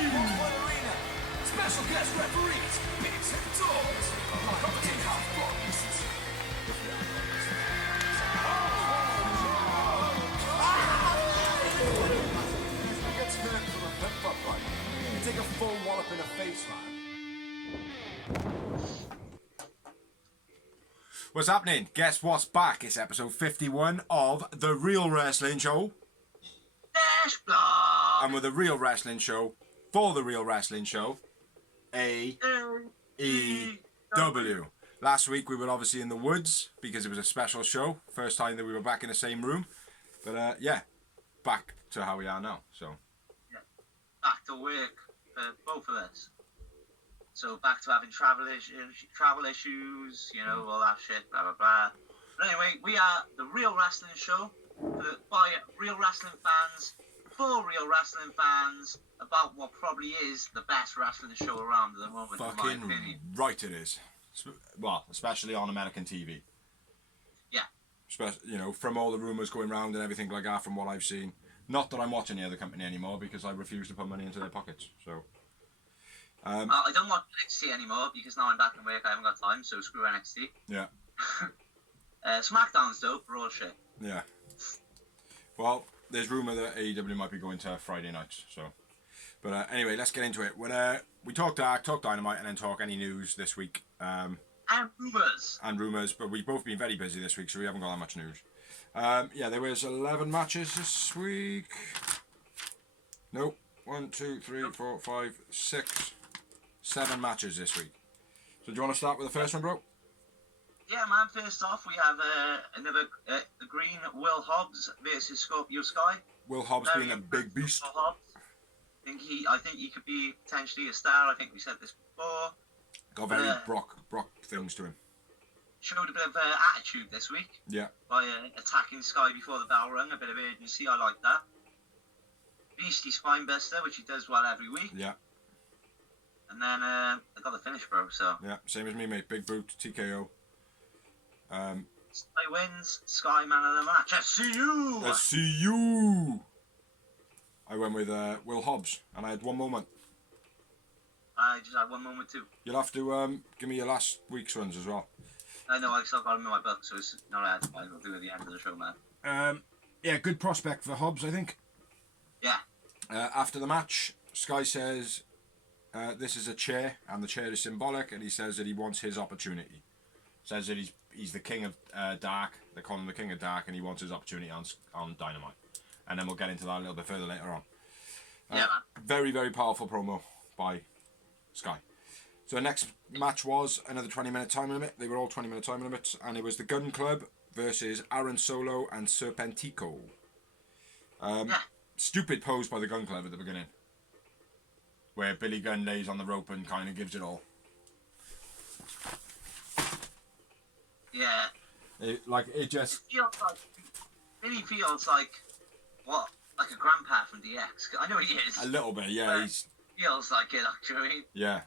Arena. Special guest referees, bigs and dogs. Competent half bodies. He gets hurt from a flip-flop fight. You take a full wallop in the face, man. What's happening? Guess what's back? It's episode 51 of The Real Wrestling Show. And with The Real Wrestling Show, for The Real Wrestling Show, AEW. Last week we were obviously in the woods because it was a special show. First time that we were back in the same room. But yeah, back to how we are now. So yeah, back to work for both of us. So back to having travel issues, you know, all that shit, blah blah blah. But anyway, we are The Real Wrestling Show by real wrestling fans, for real wrestling fans, about what probably is the best wrestling show around at the moment. fucking in my opinion. right it is. Well, especially on American TV. Yeah. You know, from all the rumours going around and everything like that, from what I've seen. Not that I'm watching the other company anymore because I refuse to put money into their pockets. So. I don't watch NXT anymore because now I'm back in work. I haven't got time, so screw NXT. Yeah. SmackDown's dope, raw shit. Yeah. Well, there's rumour that AEW might be going to Friday nights. So, but anyway, let's get into it. When we talk Dynamite, and then talk any news this week. And rumours. And rumours, but we've both been very busy this week, so we haven't got that much news. Yeah, there was 11 matches this week. Nope. 1, 2, 3, 4, 5, 6, 7 matches this week. So do you want to start with the first one, bro? Yeah, man. First off, we have another the Green Will Hobbs versus Scorpio Sky. Will Hobbs being a big beast. Hobbs. I think he could be potentially a star. I think we said this before. Got very Brock things to him. Showed a bit of attitude this week. Yeah. By attacking Sky before the bell rung. A bit of urgency. I like that. Beastie Spinebuster, which he does well every week. Yeah. And then I got the finish, bro. So. Yeah, same as me, mate. Big boot, TKO. Sky wins. Sky man of the match. I see you. I see you. I went with Will Hobbs, and I had one moment. I just had one moment too. You'll have to give me your last week's runs as well. I know, I still got them in my book, so it's not bad. I'll do it at the end of the show, man. Yeah, good prospect for Hobbs, I think. Yeah. After the match, Sky says this is a chair, and the chair is symbolic, and he says that he wants his opportunity. Says that he's the king of dark. They call him the king of dark, and he wants his opportunity on Dynamite. And then we'll get into that a little bit further later on. Yeah, man. Very, very powerful promo by Sky. So the next match was another 20-minute time limit. They were all 20-minute time limits. And it was the Gun Club versus Aaron Solo and Serpentico. Stupid pose by the Gun Club at the beginning. Where Billy Gunn lays on the rope and kind of gives it all. Yeah. It just... Billy feels like... What? Like a grandpa from DX. I know he is. A little bit, yeah. He's feels like it, actually. Yeah.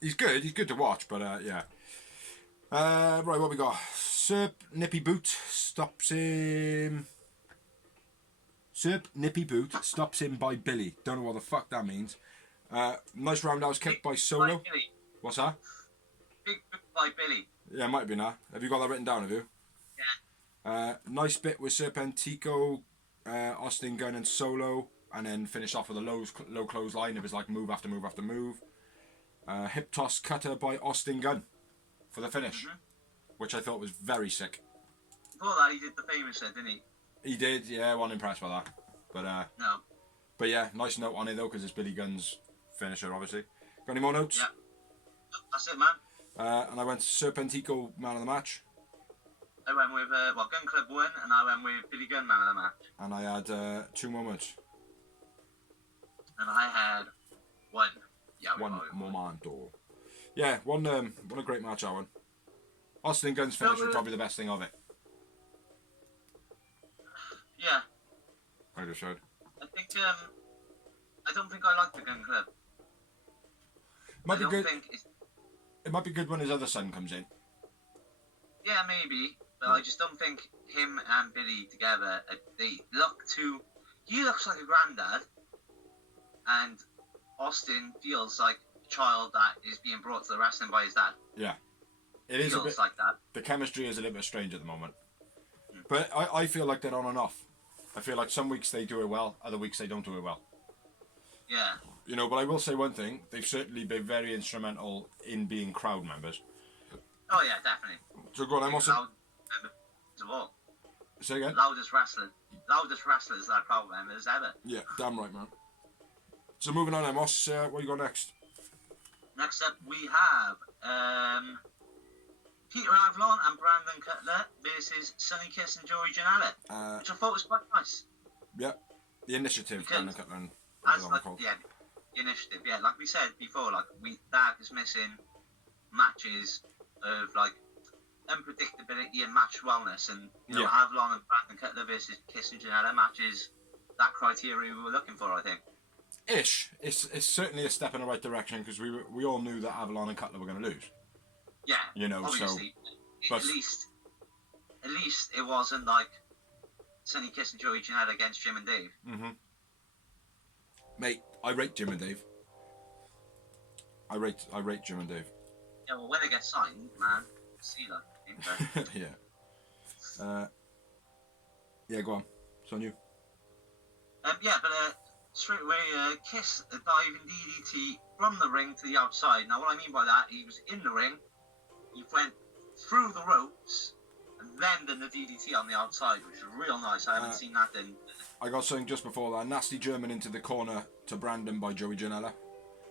He's good. He's good to watch, but yeah. Right, what we got? Serp Nippy Boot stops him. Serp Nippy Boot stops him by Billy. Don't know what the fuck that means. Nice roundhouse kick by Solo. What's that? Big boot by Billy. Yeah, it might have been that. Have you got that written down, have you? Yeah. Nice bit with Serpentico, Austin Gunn and Solo, and then finished off with a low clothesline. It was like move after move after move. Hip toss cutter by Austin Gunn for the finish, which I thought was very sick. Before that, he did the famous set, didn't he? He did, yeah. I wasn't impressed by that, but no. But yeah, nice note on it though, because it's Billy Gunn's finisher, obviously. Got any more notes? Yeah. That's it, man. And I went Serpentico man of the match. I went with Gun Club won, and I went with Billy Gunn man of the match. And I had 2 moments. And I had one. Yeah, one momento. Yeah, one a great match that one. Austin Gunn's finish was probably the best thing of it. Yeah. I just said. I think I don't think I like the Gun Club. Might be good. It might be good when his other son comes in. Yeah, maybe. but I just don't think him and Billy together, they look too... He looks like a granddad, and Austin feels like a child that is being brought to the wrestling by his dad. Yeah. It is Feels a bit, like that. the chemistry is a little bit strange at the moment. But I feel like they're on and off. I feel like some weeks they do it well, other weeks they don't do it well. Yeah. You know, but I will say one thing, they've certainly been very instrumental in being crowd members. Oh yeah, definitely. So go on, I'm also... Loud members of all. Say again? Loudest wrestlers that crowd members ever. Yeah, damn right, man. So moving on, Amos, what you got next? Next up, we have Peter Avalon and Brandon Cutler versus Sonny Kiss and Joey Janela, which I thought was quite nice. Yeah, the initiative, Because Brandon Cutler and As Avalon like, called. yeah, the initiative. Yeah, like we said before, like Dag is missing matches of like unpredictability and match wellness, and you know, Yeah. Avalon and Brandon Cutler versus Kiss and Janela matches that criteria we were looking for, I think. Ish. It's certainly a step in the right direction because we all knew that Avalon and Cutler were going to lose. Yeah, You know, obviously. but- At least it wasn't like Sonny Kiss and Joey Janela against Jim and Dave. Mm-hmm. Mate, I rate Jim and Dave. I rate Jim and Dave. Yeah, well, when they get signed, man, see that. Yeah. Yeah, go on. It's on you. Yeah, but straight away, Kiss a diving DDT from the ring to the outside. Now, what I mean by that, he was in the ring, he went through the ropes, and then did the DDT on the outside, which was real nice. I haven't seen that in... I got something just before that. Nasty German into the corner to Brandon by Joey Janela.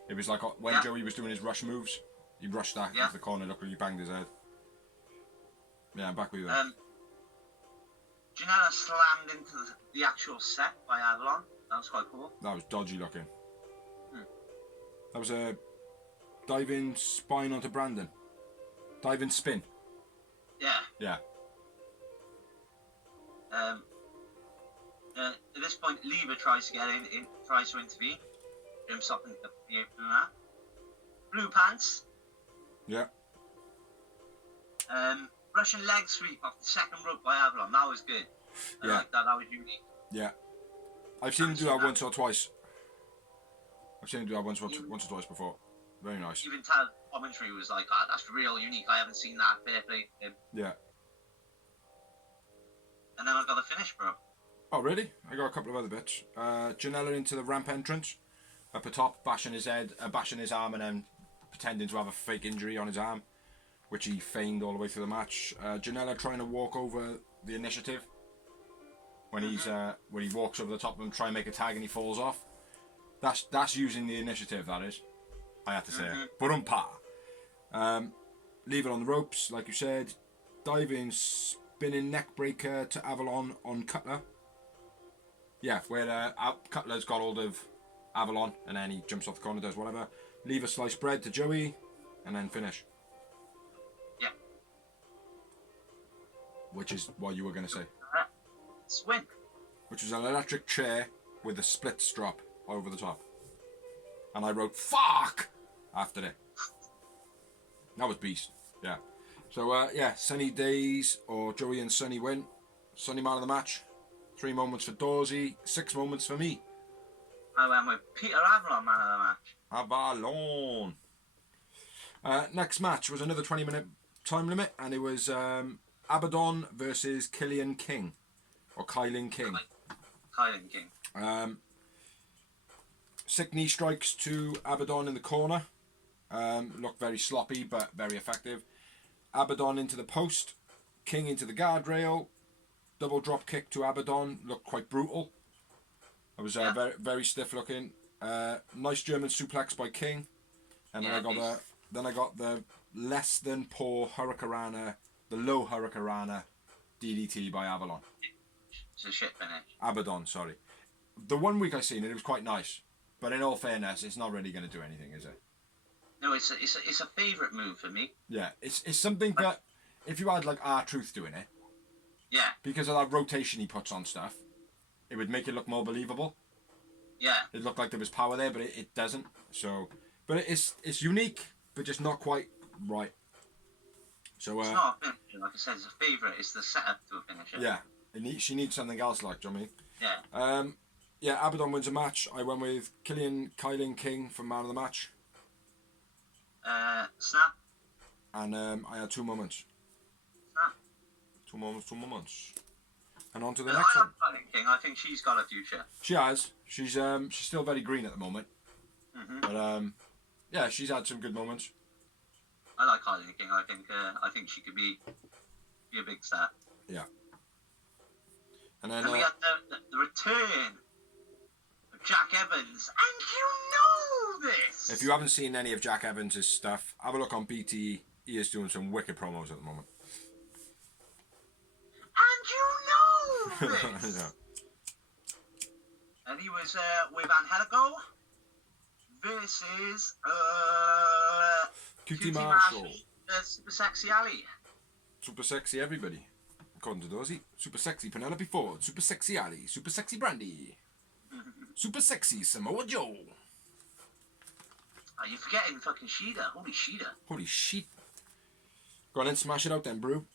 It was like when Joey was doing his rush moves, he rushed that into the corner, looked like he banged his head. Yeah, I'm back with you then. Janela slammed into the actual set by Avalon. That was quite cool. That was dodgy looking. That was a diving spine onto Brandon. Diving spin. Yeah. Yeah. At this point, Lever tries to get in tries to intervene. Doing something to be able to do that. Blue pants. Yeah. Russian leg sweep off the second rope by Avalon. That was good. I like that. That was unique. Yeah. I've seen him do that once or twice. I've seen him do that once or twice before. Very nice. Even Tal commentary was like, "Ah, that's real unique. I haven't seen that. Fair play to him." Yeah. And then I got the finish, bro. Oh, really? I got a couple of other bits. Janela into the ramp entrance. Up atop, bashing his head, bashing his arm, and then pretending to have a fake injury on his arm, which he feigned all the way through the match. Janela trying to walk over the initiative. When when he walks over the top of him, try and make a tag, and he falls off. That's using the initiative. That is. I had to say it. But leave it on the ropes, like you said. Diving, spinning neck breaker to Avalon on Cutler. Yeah, where Cutler's got hold of Avalon, and then he jumps off the corner, does whatever. Leave a sliced bread to Joey, and then finish. Yeah. Which is what you were going to say. Swing. Which was an electric chair with a split strap over the top. And I wrote, fuck! After it. That was beast. Yeah. So, Sunny Days, or Joey and Sunny win. Sunny man of the match. 3 moments for Dorsey, 6 moments for me. I went with Peter Avalon, man of the match. Avalon. Next match was another 20-minute time limit, and it was Abaddon versus Killian King. Or Kylan King. Kylan King. Sick knee strikes to Abaddon in the corner. Looked very sloppy, but very effective. Abaddon into the post. King into the guardrail. Double drop kick to Abaddon. Looked quite brutal. It was very, very stiff looking. Nice German suplex by King. And then I got the less than poor Hurricanrana, the low Hurricanrana DDT by Avalon. It's a shit finish. Abaddon, sorry. The one week I seen it, it was quite nice. But in all fairness, it's not really going to do anything, is it? No, it's a favourite move for me. Yeah, it's something that if you had like R-Truth doing it, yeah, because of that rotation he puts on stuff, it would make it look more believable. Yeah. It looked like there was power there, but it doesn't. So, but it's unique, but just not quite right. So It's not a finisher, like I said, it's a favourite. It's the setup to a finisher. yeah, she needs something else, like, do you know what Yeah. I mean? Yeah, Abaddon wins a match. I went with Kylian King for man of the match. Snap. And I had 2 moments. Snap. 2 moments. And on to the I next like one. Kylie King. I think she's got a future. She has. She's still very green at the moment. Mm-hmm. But yeah, she's had some good moments. I like Kylie King. I think she could be a big star. Yeah. And then And we got the return of Jack Evans, and you know this. if you haven't seen any of Jack Evans' stuff, have a look on BT. He is doing some wicked promos at the moment. And you know this. Yeah. And he was with Angelico versus Cutie Marshall. Super Sexy Ali. Super sexy everybody. According to Dorsey. Super sexy Penelope Ford. Super sexy Ali. Super sexy Brandy. Super sexy Samoa Joe. Are you forgetting fucking Sheeta? Holy Sheeta. Holy shit. Go on and smash it out then, bro.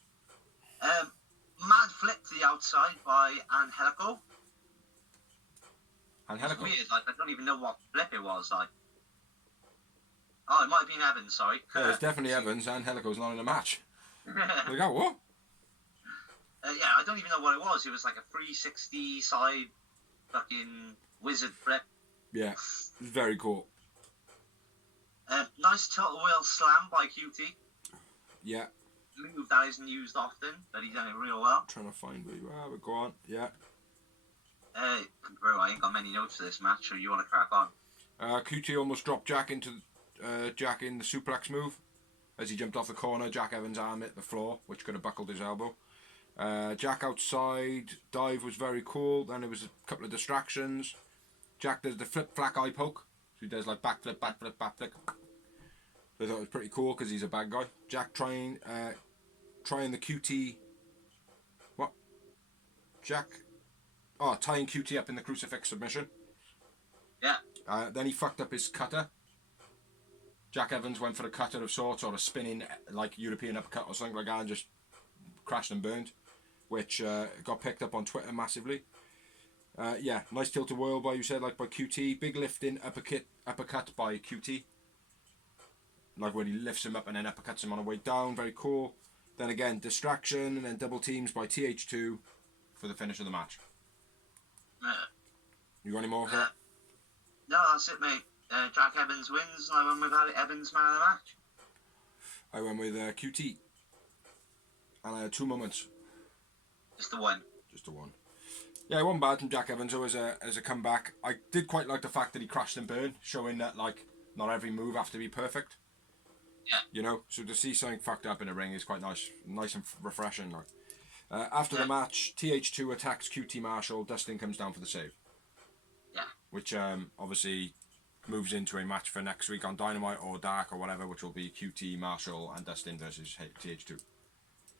Mad flip to the outside by Angelico. Angelico. It's weird, like I don't even know what flip it was, like. Oh, it might have been Evans, sorry. Yeah, it's definitely Evans. Angelico's not in a match. They go, what? Yeah, I don't even know what it was. It was like a 360 side fucking wizard flip. Yeah, very cool. Nice tilt wheel slam by QT. Yeah, Move that isn't used often, but he done it real well. trying to find where you are, but go on. Yeah. Bro, I ain't got many notes for this match, so you want to crack on? QT almost dropped Jack into Jack in the suplex move as he jumped off the corner. Jack Evans' arm hit the floor, which could have buckled his elbow. Jack outside dive was very cool. Then there was a couple of distractions. Jack does the flip flack eye poke. So he does like backflip, backflip, backflip. So I thought it was pretty cool because he's a bad guy. Jack trying the QT. What? Jack. Oh, tying QT up in the crucifix submission. Yeah. Then he fucked up his cutter. Jack Evans went for a cutter of sorts or a spinning like European uppercut or something like that and just crashed and burned, which got picked up on Twitter massively. Yeah, nice tilt-a-whirl by you said, like by QT. Big lifting uppercut by QT. Like when he lifts him up and then uppercuts him on the way down. Very cool. Then again, distraction and then double teams by TH2 for the finish of the match. You got any more for that? No, that's it, mate. Jack Evans wins, and I went with Evans man of the match. I went with QT. And I had 2 moments. Just the one. Just the one. Yeah, it wasn't bad from Jack Evans as a comeback. I did quite like the fact that he crashed and burned, showing that like not every move has to be perfect. Yeah. You know, so to see something fucked up in a ring is quite nice and refreshing. Like. After the match, TH2 attacks QT Marshall. Dustin comes down for the save. Yeah. Which obviously moves into a match for next week on Dynamite or Dark or whatever, which will be QT Marshall and Dustin versus TH2.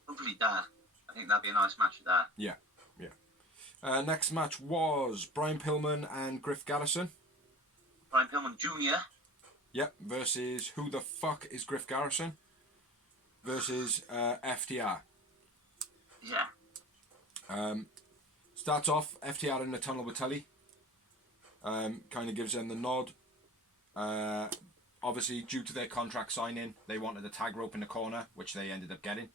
Hopefully that. I think that'd be a nice match with that. Yeah, yeah. Next match was Brian Pillman and Griff Garrison. Brian Pillman Jr. Yep, versus who the fuck is Griff Garrison? Versus FTR. Yeah. Starts off FTR in the tunnel with Tully. Kind of gives them the nod. Obviously, due to their contract signing, they wanted a tag rope in the corner, which they ended up getting.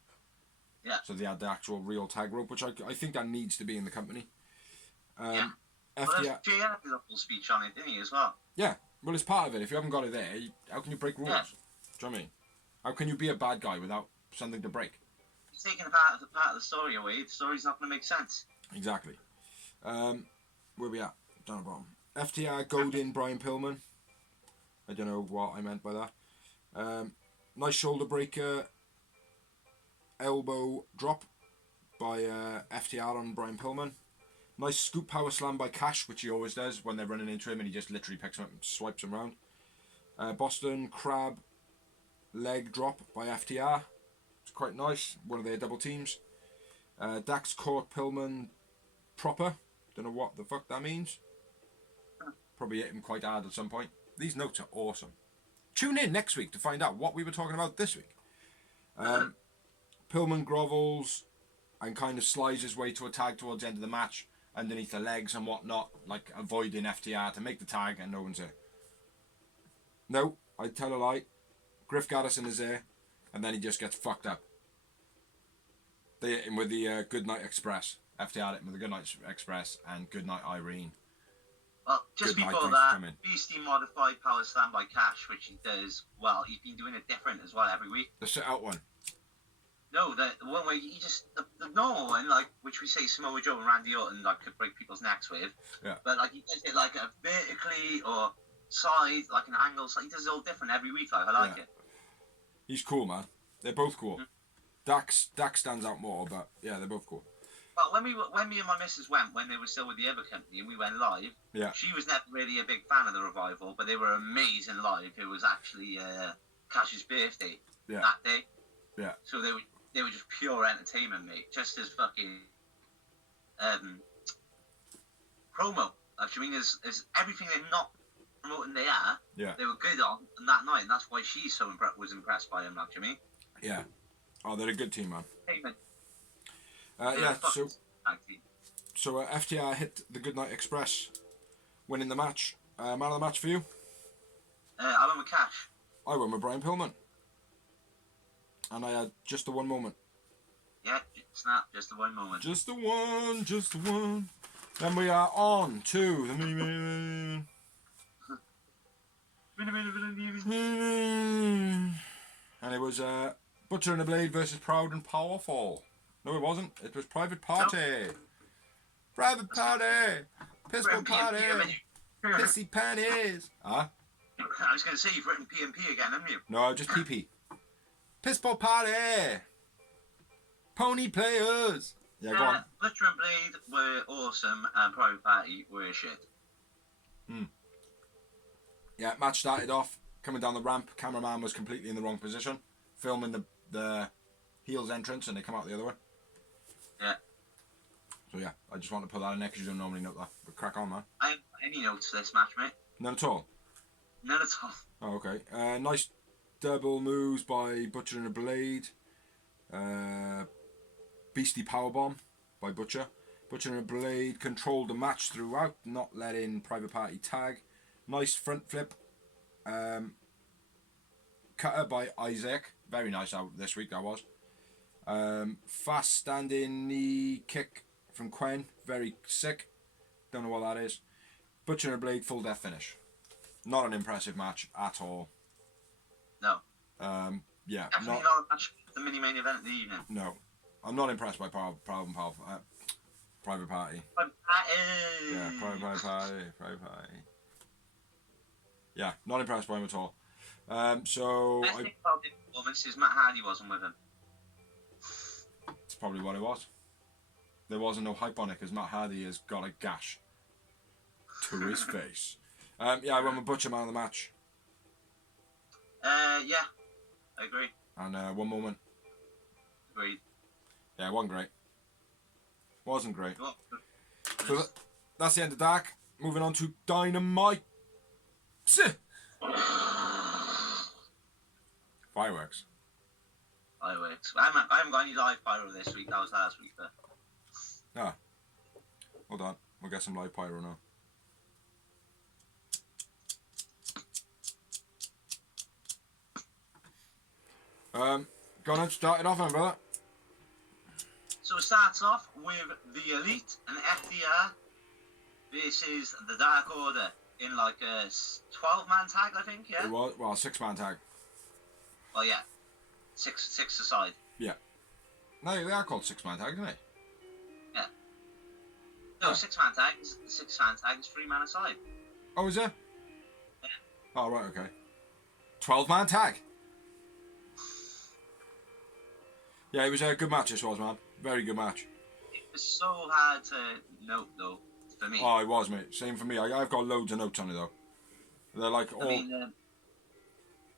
Yeah. So they had the actual real tag rope, which I think that needs to be in the company. Yeah. FTR. Well, Jay had a full speech on it, didn't he, as well? Yeah, well, it's part of it. If you haven't got it there, how can you break rules? Yeah. Do you know what I mean? How can you be a bad guy without something to break? He's taking part of the story away. The story's not going to make sense. Exactly. Where we at? Down the bottom. FTR goading Brian Pillman. I don't know what I meant by that. Nice shoulder breaker. Elbow drop by FTR on Brian Pillman. Nice scoop power slam by Cash, which he always does when they're running into him and he just literally picks him up and swipes him around. Boston Crab leg drop by FTR. It's quite nice. One of their double teams. Dax caught Pillman proper. Don't know what the fuck that means. Probably hit him quite hard at some point. These notes are awesome. Tune in next week to find out what we were talking about this week. Pillman grovels and kind of slides his way to a tag towards the end of the match, underneath the legs and whatnot, like avoiding FTR to make the tag, and no one's there. No, I tell a lie. Griff Garrison is there, and then he just gets fucked up. They hit him with the Goodnight Express. FTR hit him with the Goodnight Express and Goodnight Irene. Well, just Good night, before thanks for that, coming. Beastie modified power slam by Cash, which he does well. He's been doing it different as well every week. The sit out one. No, the one where he just the normal one, like which we say Samoa Joe and Randy Orton like could break people's necks with. Yeah. But like he does it like a vertically or side, like an angle. So he does it all different every week. Like I like it. He's cool, man. They're both cool. Dax stands out more, but yeah, they're both cool. But when me and my missus went, when they were still with the other company, and we went live, Yeah. she was never really a big fan of the Revival, but they were amazing live. It was actually Cash's birthday that day. Yeah. So they were just pure entertainment, mate. Just as fucking promo. Like, I mean, is everything they're not promoting they are. Yeah. They were good on that night, and that's why she was impressed by him. Like, you mean? Yeah. Oh, they're a good team, man. Hey, man. Yeah. Fucking tag team. So FTR hit the Goodnight Express, winning the match. Man of the match for you? I went with Cash. I went with Brian Pillman. And I had just the one moment. Yeah, snap, just the one moment. Just the one, just the one. Then we are on to the main. And it was Butcher and the Blade versus Proud and Powerful. No, it wasn't. It was Private Party. No. Private Party. Pistol Party. Pissy Panties. Huh? I was going to say you've written P&P again, haven't you? No, just PP. Pistol Party. Pony Players. Yeah, go on. Butcher and Blade were awesome, and Private Party were shit. Yeah, match started off coming down the ramp. Cameraman was completely in the wrong position, filming the heels entrance, and they come out the other way. Yeah. So yeah, I just want to put that in there because you don't normally note that. But crack on, man. I haven't got any notes for this match, mate. None at all. None at all. Oh, okay. Nice double moves by Butcher and the Blade. Beastie Powerbomb by Butcher. Butcher and the Blade controlled the match throughout, not letting Private Party tag. Nice front flip. Cutter by Isaac. Very nice out this week, that was. Fast standing knee kick from Quen. Very sick. Don't know what that is. Butcher and the Blade full death finish. Not an impressive match at all. No. Yeah. Definitely not a match for the mini main event of the evening. No. I'm not impressed by Private Party. Private Party. Yeah, Private Party. Yeah, not impressed by him at all. So Best thing about the performance is Matt Hardy wasn't with him. That's probably what it was. There wasn't no hype on it because Matt Hardy has got a gash to his face. Yeah, I went with Butcher man of the match. Yeah, I agree. And one moment. Agreed. Yeah, it wasn't great. Wasn't great. Well, So that's the end of Dark. Moving on to Dynamite. Fireworks. Fireworks. I haven't got any live pyro this week. That was last week, but Ah. Hold on. We'll get some live pyro now. Go on, start it off then, brother. so it starts off with the Elite and FDR versus the Dark Order in like a 12-man tag, I think. Yeah. It was, well, 6-man tag. Well, yeah. Six aside. Yeah. No, they are called 6-man tag, aren't they? Yeah. No, Yeah. 6-man tag. 6-man tag is 3-man aside. Oh, is there? Yeah. Oh, right, okay. 12-man tag. Yeah, it was a good match, this was, man. Very good match. It was so hard to note, though, for me. Oh, it was, mate. Same for me. I've got loads of notes on it, though. They're like all... I mean,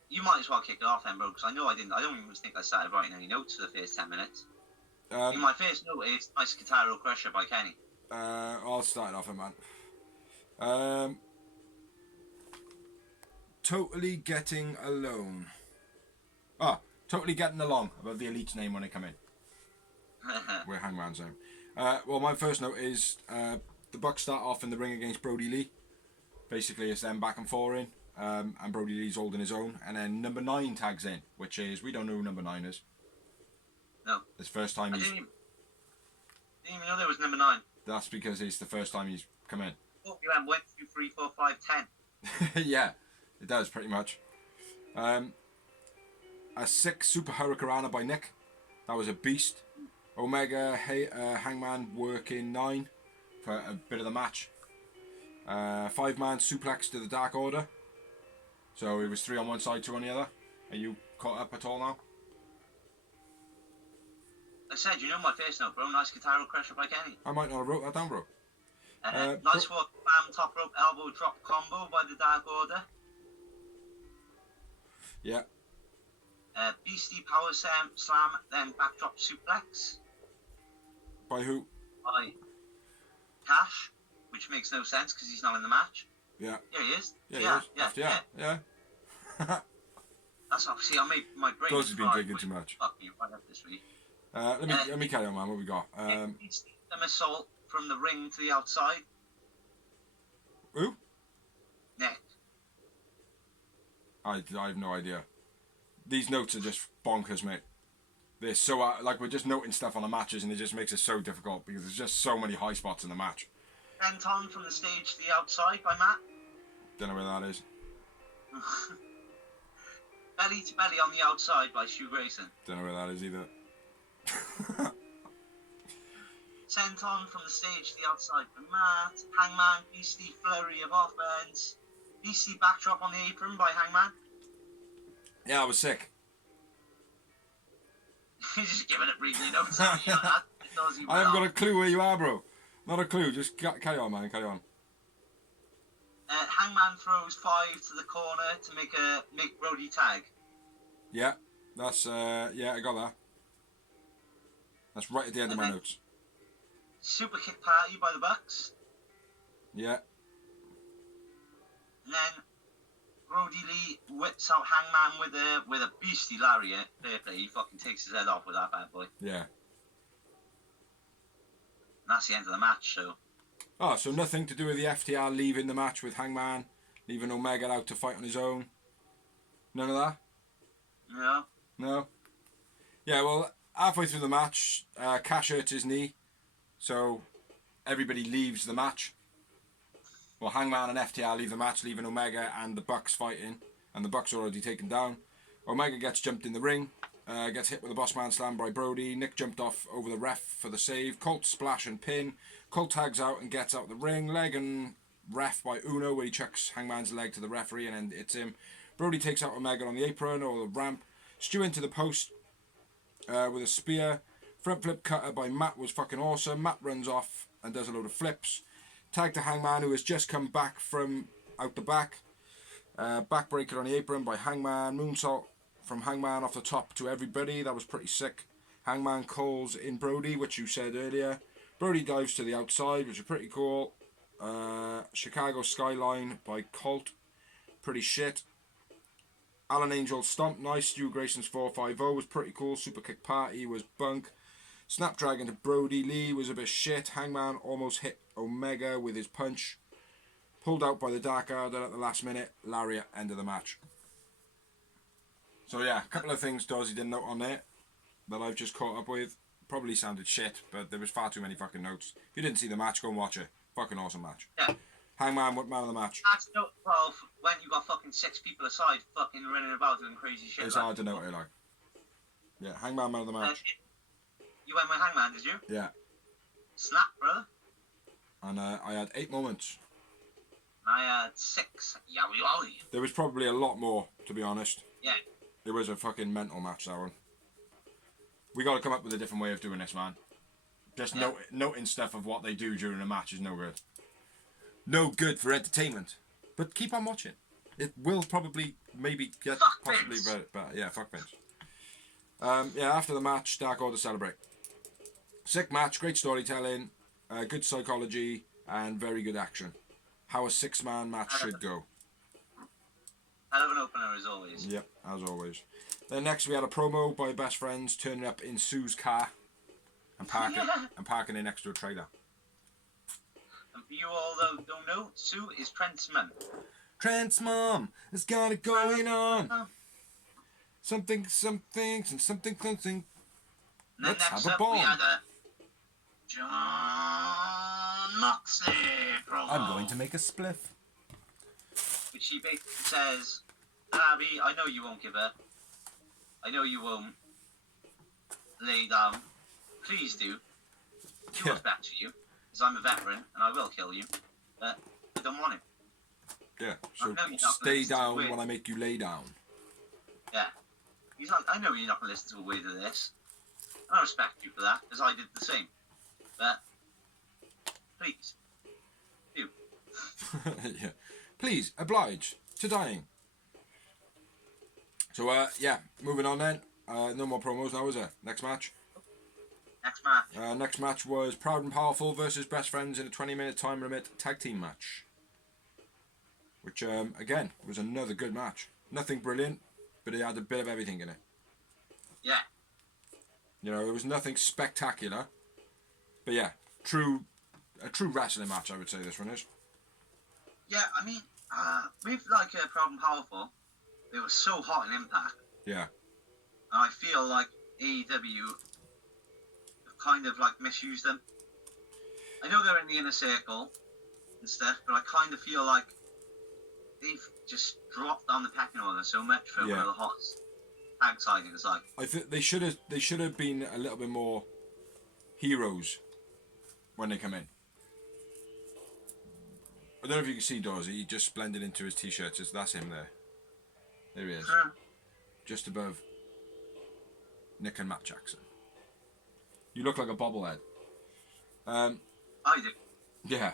you might as well kick it off then, bro, because I know I didn't. I don't even think I started writing any notes for the first 10 minutes. In my first note is Nice Guitar Crusher by Kenny. I'll start it off, man. Totally Getting Alone. Ah, Totally Getting Along, about the Elite's name when they come in. Where Hangman's in. Well, my first note is the Bucks start off in the ring against Brody Lee. Basically, it's them back and forth in, and Brody Lee's holding his own. And then number 9 tags in, which is, we don't know who number 9 is. No. It's the first time I he's... didn't even know there was number 9. That's because it's the first time he's come in. Oh, you went 1, 2, 3, 4, 5, 10. Yeah, it does, pretty much. A 6 Super Hurricanrana by Nick. That was a beast. Omega, Hangman working 9 for a bit of the match. 5-man suplex to the Dark Order. So it was 3 on one side, 2 on the other. Are you caught up at all now? I said, you know my face note, bro. Nice guitar crusher by Kenny. I might not have wrote that down, bro. Nice walk, bam, top rope, elbow drop combo by the Dark Order. Yeah. Beastie power slam, then backdrop suplex. By who? By Cash, which makes no sense because he's not in the match. Yeah. Yeah, he is. Yeah, he is. Yeah. That's obviously, I made my brain. Those has been drinking too much. Fuck me right up this week. Let me carry on, man. What we got? Beastie assault from the ring to the outside. Who? Nick. I have no idea. These notes are just bonkers, mate. They're so like we're just noting stuff on the matches, and it just makes it so difficult because there's just so many high spots in the match. Senton from the stage to the outside by Matt. Don't know where that is. Belly to belly on the outside by Stu Grayson. Don't know where that is either. Senton from the stage to the outside by Matt. Hangman, Beastie flurry of offense. Beastie backdrop on the apron by Hangman. Yeah, I was sick. He's just giving it briefly notes. I haven't got a clue where you are, bro. Not a clue. Just carry on, man. Carry on. Hangman throws 5 to the corner to make Brody tag. Yeah, that's yeah, I got that. That's right at the end of my notes. Super kick party by the Bucks. Yeah. And then Brody Lee whips out Hangman with a beastly lariat. Fair play, he fucking takes his head off with that bad boy. Yeah. And that's the end of the match, so. Oh, so nothing to do with the FTR leaving the match with Hangman, leaving Omega out to fight on his own? None of that? No. No? Yeah, well, halfway through the match, Cash hurts his knee, so everybody leaves the match. Well, Hangman and FTR leave the match, leaving Omega and the Bucks fighting, and the Bucks are already taken down. Omega gets jumped in the ring, gets hit with a boss man slam by Brody. Nick jumped off over the ref for the save. Colt splash and pin. Colt tags out and gets out the ring. Leg and ref by Uno, where he chucks Hangman's leg to the referee and then hits him. Brody takes out Omega on the apron or the ramp. Stu into the post with a spear. Front flip cutter by Matt was fucking awesome. Matt runs off and does a load of flips. Tag to Hangman, who has just come back from out the back. Backbreaker on the apron by Hangman. Moonsault from Hangman off the top to everybody. That was pretty sick. Hangman calls in Brody, which you said earlier. Brody dives to the outside, which is pretty cool. Chicago Skyline by Colt. Pretty shit. Alan Angel stomp, nice. Stu Grayson's 450 was pretty cool. Super kick party was bunk. Snapdragon to Brody Lee was a bit shit. Hangman almost hit Omega with his punch. Pulled out by the Dark Order at the last minute. Lariat, end of the match. So yeah, a couple of things Dozzy didn't note on there that I've just caught up with. Probably sounded shit, but there was far too many fucking notes. If you didn't see the match, go and watch it. Fucking awesome match. Yeah. Hangman, what man of the match? That's note 12 when you got fucking 6 people aside fucking running about doing crazy shit. It's hard to note it, like. Yeah, Hangman, man of the match. You went with Hangman, did you? Yeah. Snap, brother. And I had 8 moments. I had 6. Yowie. There was probably a lot more, to be honest. Yeah. It was a fucking mental match, that one. We got to come up with a different way of doing this, man. Just noting stuff of what they do during a match is no good. No good for entertainment. But keep on watching. It will probably, maybe get Fuck possibly Vince. better. Yeah, fuck Vince. Yeah, after the match, Dark Order celebrate. Sick match, great storytelling, good psychology, and very good action. How a 6-man match should go. Hell of an opener as always. Yep, as always. Then next we had a promo by Best Friends turning up in Sue's car. and parking it next to a trailer. And for you all that don't know, Sue is Trent's mum. Trent's mom has got it going on. Something, something, and something, something. And then Let's next have a up, we bomb. had a John Moxley promo. I'm going to make a spliff. Which she basically says, Abby, I know you won't give up. I know you won't lay down. Please do. Do what's best for you. Because I'm a veteran and I will kill you. But I don't want him. Yeah, so I know you're not gonna stay listen to down it. when I make you lay down. Yeah. He's like, I know you're not going to listen to a word of this. I respect you for that, because I did the same. But, please, do. Yeah. Please, oblige to dying. So, yeah, moving on then. No more promos now, is there? Next match. Next match. Next match was Proud and Powerful versus Best Friends in a 20-minute time limit tag team match. Which, again, was another good match. Nothing brilliant, but it had a bit of everything in it. Yeah. You know, it was nothing spectacular. But yeah, a true wrestling match, I would say this one is. Yeah, I mean, with, like, Proud and Powerful, they were so hot in Impact. Yeah. And I feel like AEW have kind of, like, misused them. I know they're in the inner circle and stuff, but I kind of feel like they've just dropped down the pecking order so much for one of the hottest tag sightings. Like, I think they should have been a little bit more heroes when they come in. I don't know if you can see Dorsey. He just blended into his t-shirt. That's him there. There he is, just above Nick and Matt Jackson. You look like a bobblehead. I do. Yeah.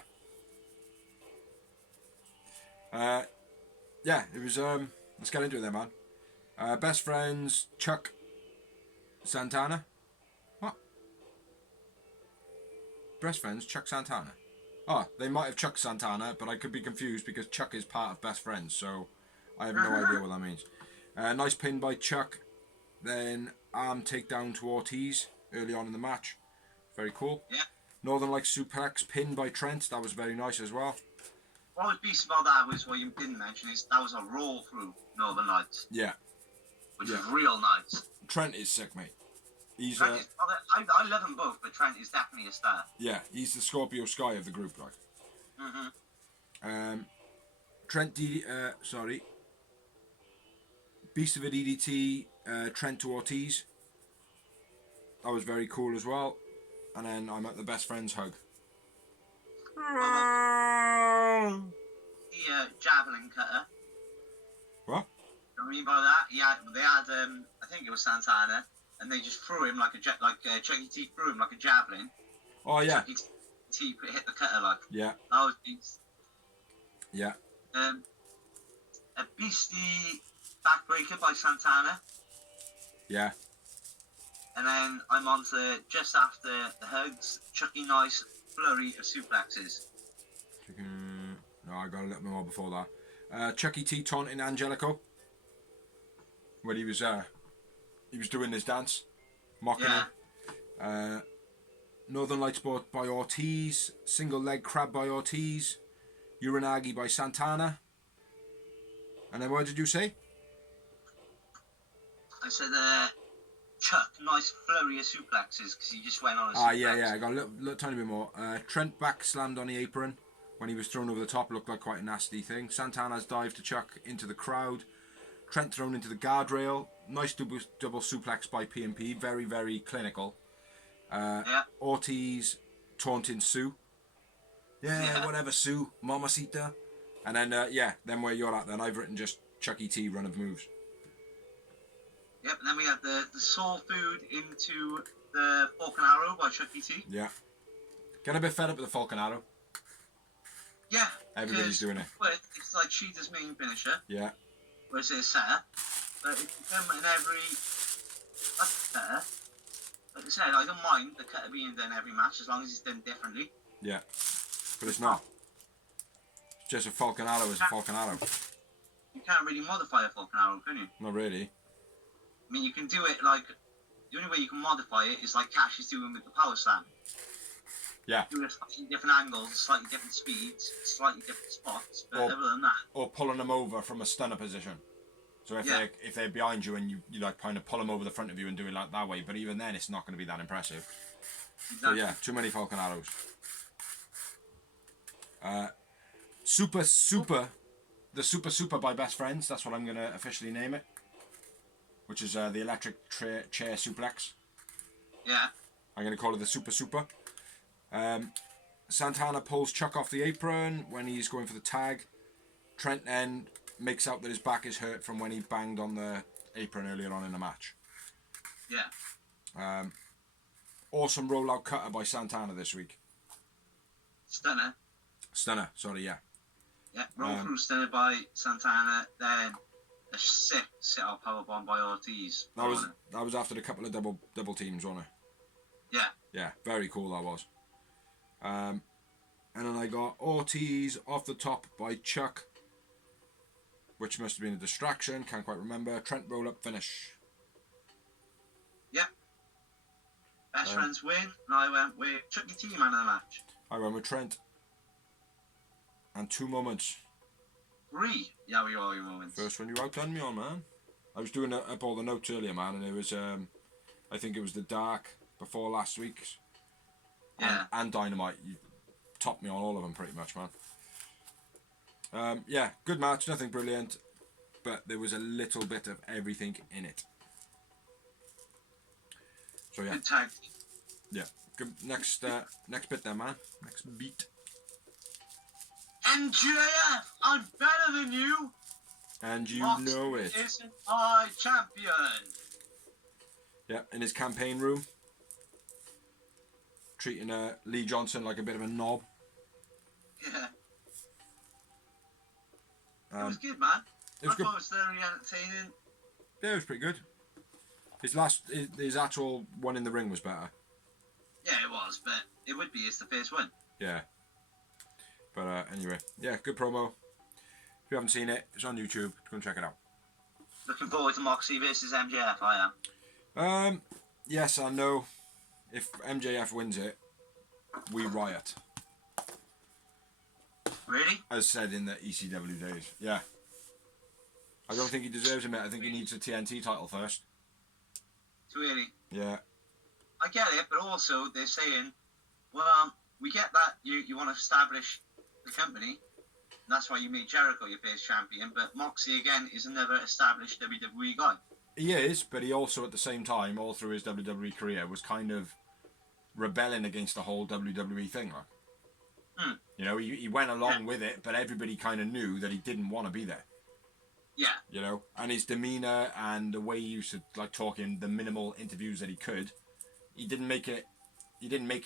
Yeah, it was, let's get into it then, man. Best Friends, Chuck Santana. What? Best Friends, Chuck Santana. Oh, they might have Chuck Santana, but I could be confused because Chuck is part of Best Friends, so I have no idea what that means. Nice pin by Chuck. Then arm takedown to Ortiz early on in the match. Very cool. Yeah. Northern Lights suplex pin by Trent. That was very nice as well. What was beast about that was what you didn't mention is that was a roll through Northern Lights. Yeah. Which is real nice. Trent is sick, mate. He's Trent is, I love them both, but Trent is definitely a star. yeah, he's the Scorpio Sky of the group, like. Trent Beast of a DDT, Trent to Ortiz. That was very cool as well. And then I'm at the Best Friends hug. The javelin cutter. What? You know what I mean by that? They had I think it was Santana, and they just threw him like Chucky T threw him like a javelin. Oh yeah. Chucky T hit the cutter like. Yeah. That was beast. Yeah. A beastie backbreaker by Santana. Yeah. And then I'm on to just after the hugs, Chucky nice flurry of suplexes. No, I got a little bit more before that. Chucky T taunting Angelico when he was doing his dance, mocking him. Northern Lights bought by Ortiz, single leg crab by Ortiz, Uranagi by Santana. And then what did you say? I said Chuck, nice flurry of suplexes because he just went on a suplex. Yeah, I got a little tiny bit more. Trent back slammed on the apron when he was thrown over the top, looked like quite a nasty thing. Santana's dive to Chuck into the crowd. Trent thrown into the guardrail. Nice double suplex by P&P, very, very clinical. Ortiz taunting Sue. Yeah, whatever, Sue, Mamacita. And then, then where you're at then, I've written just Chucky T run of moves. Yep, and then we had the soul food into the Falcon Arrow by Chucky T. Yeah. Get a bit fed up with the Falcon Arrow. Yeah. Everybody's doing it. It's like Sheeta's main finisher. Yeah. Whereas it's setter. But if you come in every cutter, like I said, I don't mind the cutter being done every match as long as it's done differently. Yeah. But it's not. It's just a Falcon Arrow is a Falcon Arrow. You can't really modify a Falcon Arrow, can you? Not really. I mean, you can do it like the only way you can modify it is like Cash is doing with the power slam. Yeah. Doing it slightly different angles, slightly different speeds, slightly different spots. But other than that, or pulling them over from a stunner position. So if they're behind you and you like kind of pull them over the front of you and do it like that way, but even then it's not going to be that impressive. exactly. So yeah, too many Falcon Arrows. The Super by Best Friends. That's what I'm going to officially name it. Which is the electric chair suplex. Yeah. I'm going to call it the Super. Santana pulls Chuck off the apron when he's going for the tag. Trent then makes out that his back is hurt from when he banged on the apron earlier on in the match. Yeah. Awesome rollout cutter by Santana this week. Stunner, sorry, yeah. Yeah, roll through stunner by Santana, then a sick sit-out powerbomb by Ortiz. That was after a couple of double teams, wasn't it? Yeah. Yeah, very cool that was. And then I got Ortiz off the top by Chuck, which must have been a distraction, can't quite remember. Trent roll-up finish. Yeah. Best friends win, and I went with Chucky T man of the match. I went with Trent. And 2 moments. 3. Yeah, we all your moments. First one you outdone me on, man. I was doing up all the notes earlier, man, and it was, I think it was the Dark before last week's. Yeah. And Dynamite. You topped me on all of them pretty much, man. Yeah, good match, nothing brilliant, but there was a little bit of everything in it. So yeah. Good tag. Yeah. Good. Next bit then, man. Next beat. MJF, I'm better than you. And you Mox know it. Isn't my champion. Yeah, in his campaign room. Treating Lee Johnson like a bit of a knob. Yeah. It was good, man. It was I good. thought it was very entertaining. Yeah, it was pretty good. His actual one in the ring was better. Yeah, it was, but it would be. It's the first one. Yeah. But anyway, yeah, good promo. If you haven't seen it, it's on YouTube. Go and check it out. Looking forward to Moxley versus MJF, I am. Yes and no. If MJF wins it, we riot. Really? As said in the ECW days. Yeah. I don't think he deserves it, mate. I think he needs a TNT title first. Too early. Yeah. I get it, but also they're saying, well, we get that you want to establish the company, and that's why you made Jericho your first champion, but Moxley, again, is another established WWE guy. He is, but he also, at the same time, all through his WWE career, was kind of rebelling against the whole WWE thing. Like. You know, he went along with it, but everybody kind of knew that he didn't want to be there. Yeah. You know, and his demeanour and the way he used to like talk in the minimal interviews that he could, he didn't make it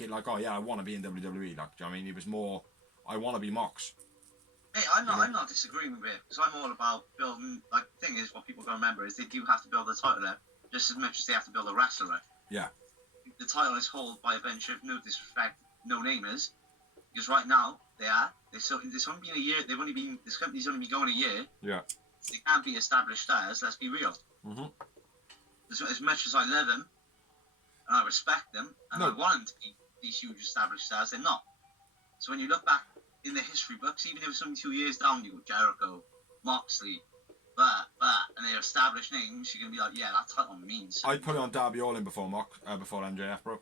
like, oh yeah, I want to be in WWE. Like, I mean, it was more, I want to be Mox. Hey, I'm not disagreeing with it, because I'm all about building. Like, the thing is, what people got to remember is they do have to build a title there just as much as they have to build a wrestler there. Yeah. The title is held by a bunch of, no disrespect, no namers, because right now they are. This only been a year. This company's only been going a year. Yeah. They can't be established stars. Let's be real. Mm-hmm. As much as I love them and I respect them and I want them to be these huge established stars, they're not. So when you look back in the history books, even if it's only 2 years down, you go Jericho, Moxley, and they're established names, you're gonna be like, yeah, that title means something. I'd put it on Darby Allin before MJF, bro.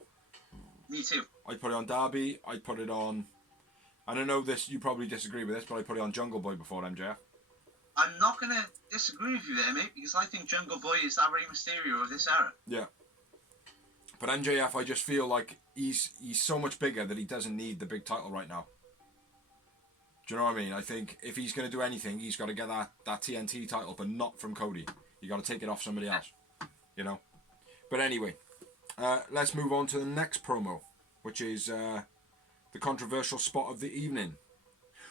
Me too. I'd put it on Darby. I'd put it on. I don't know this. You probably disagree with this, but I'd put it on Jungle Boy before MJF. I'm not going to disagree with you there, mate, because I think Jungle Boy is that Rey Mysterio of this era. Yeah. But MJF, I just feel like he's so much bigger that he doesn't need the big title right now. Do you know what I mean? I think if he's going to do anything, he's got to get that TNT title, but not from Cody. You got to take it off somebody else. You know? But anyway, let's move on to the next promo, which is the controversial spot of the evening.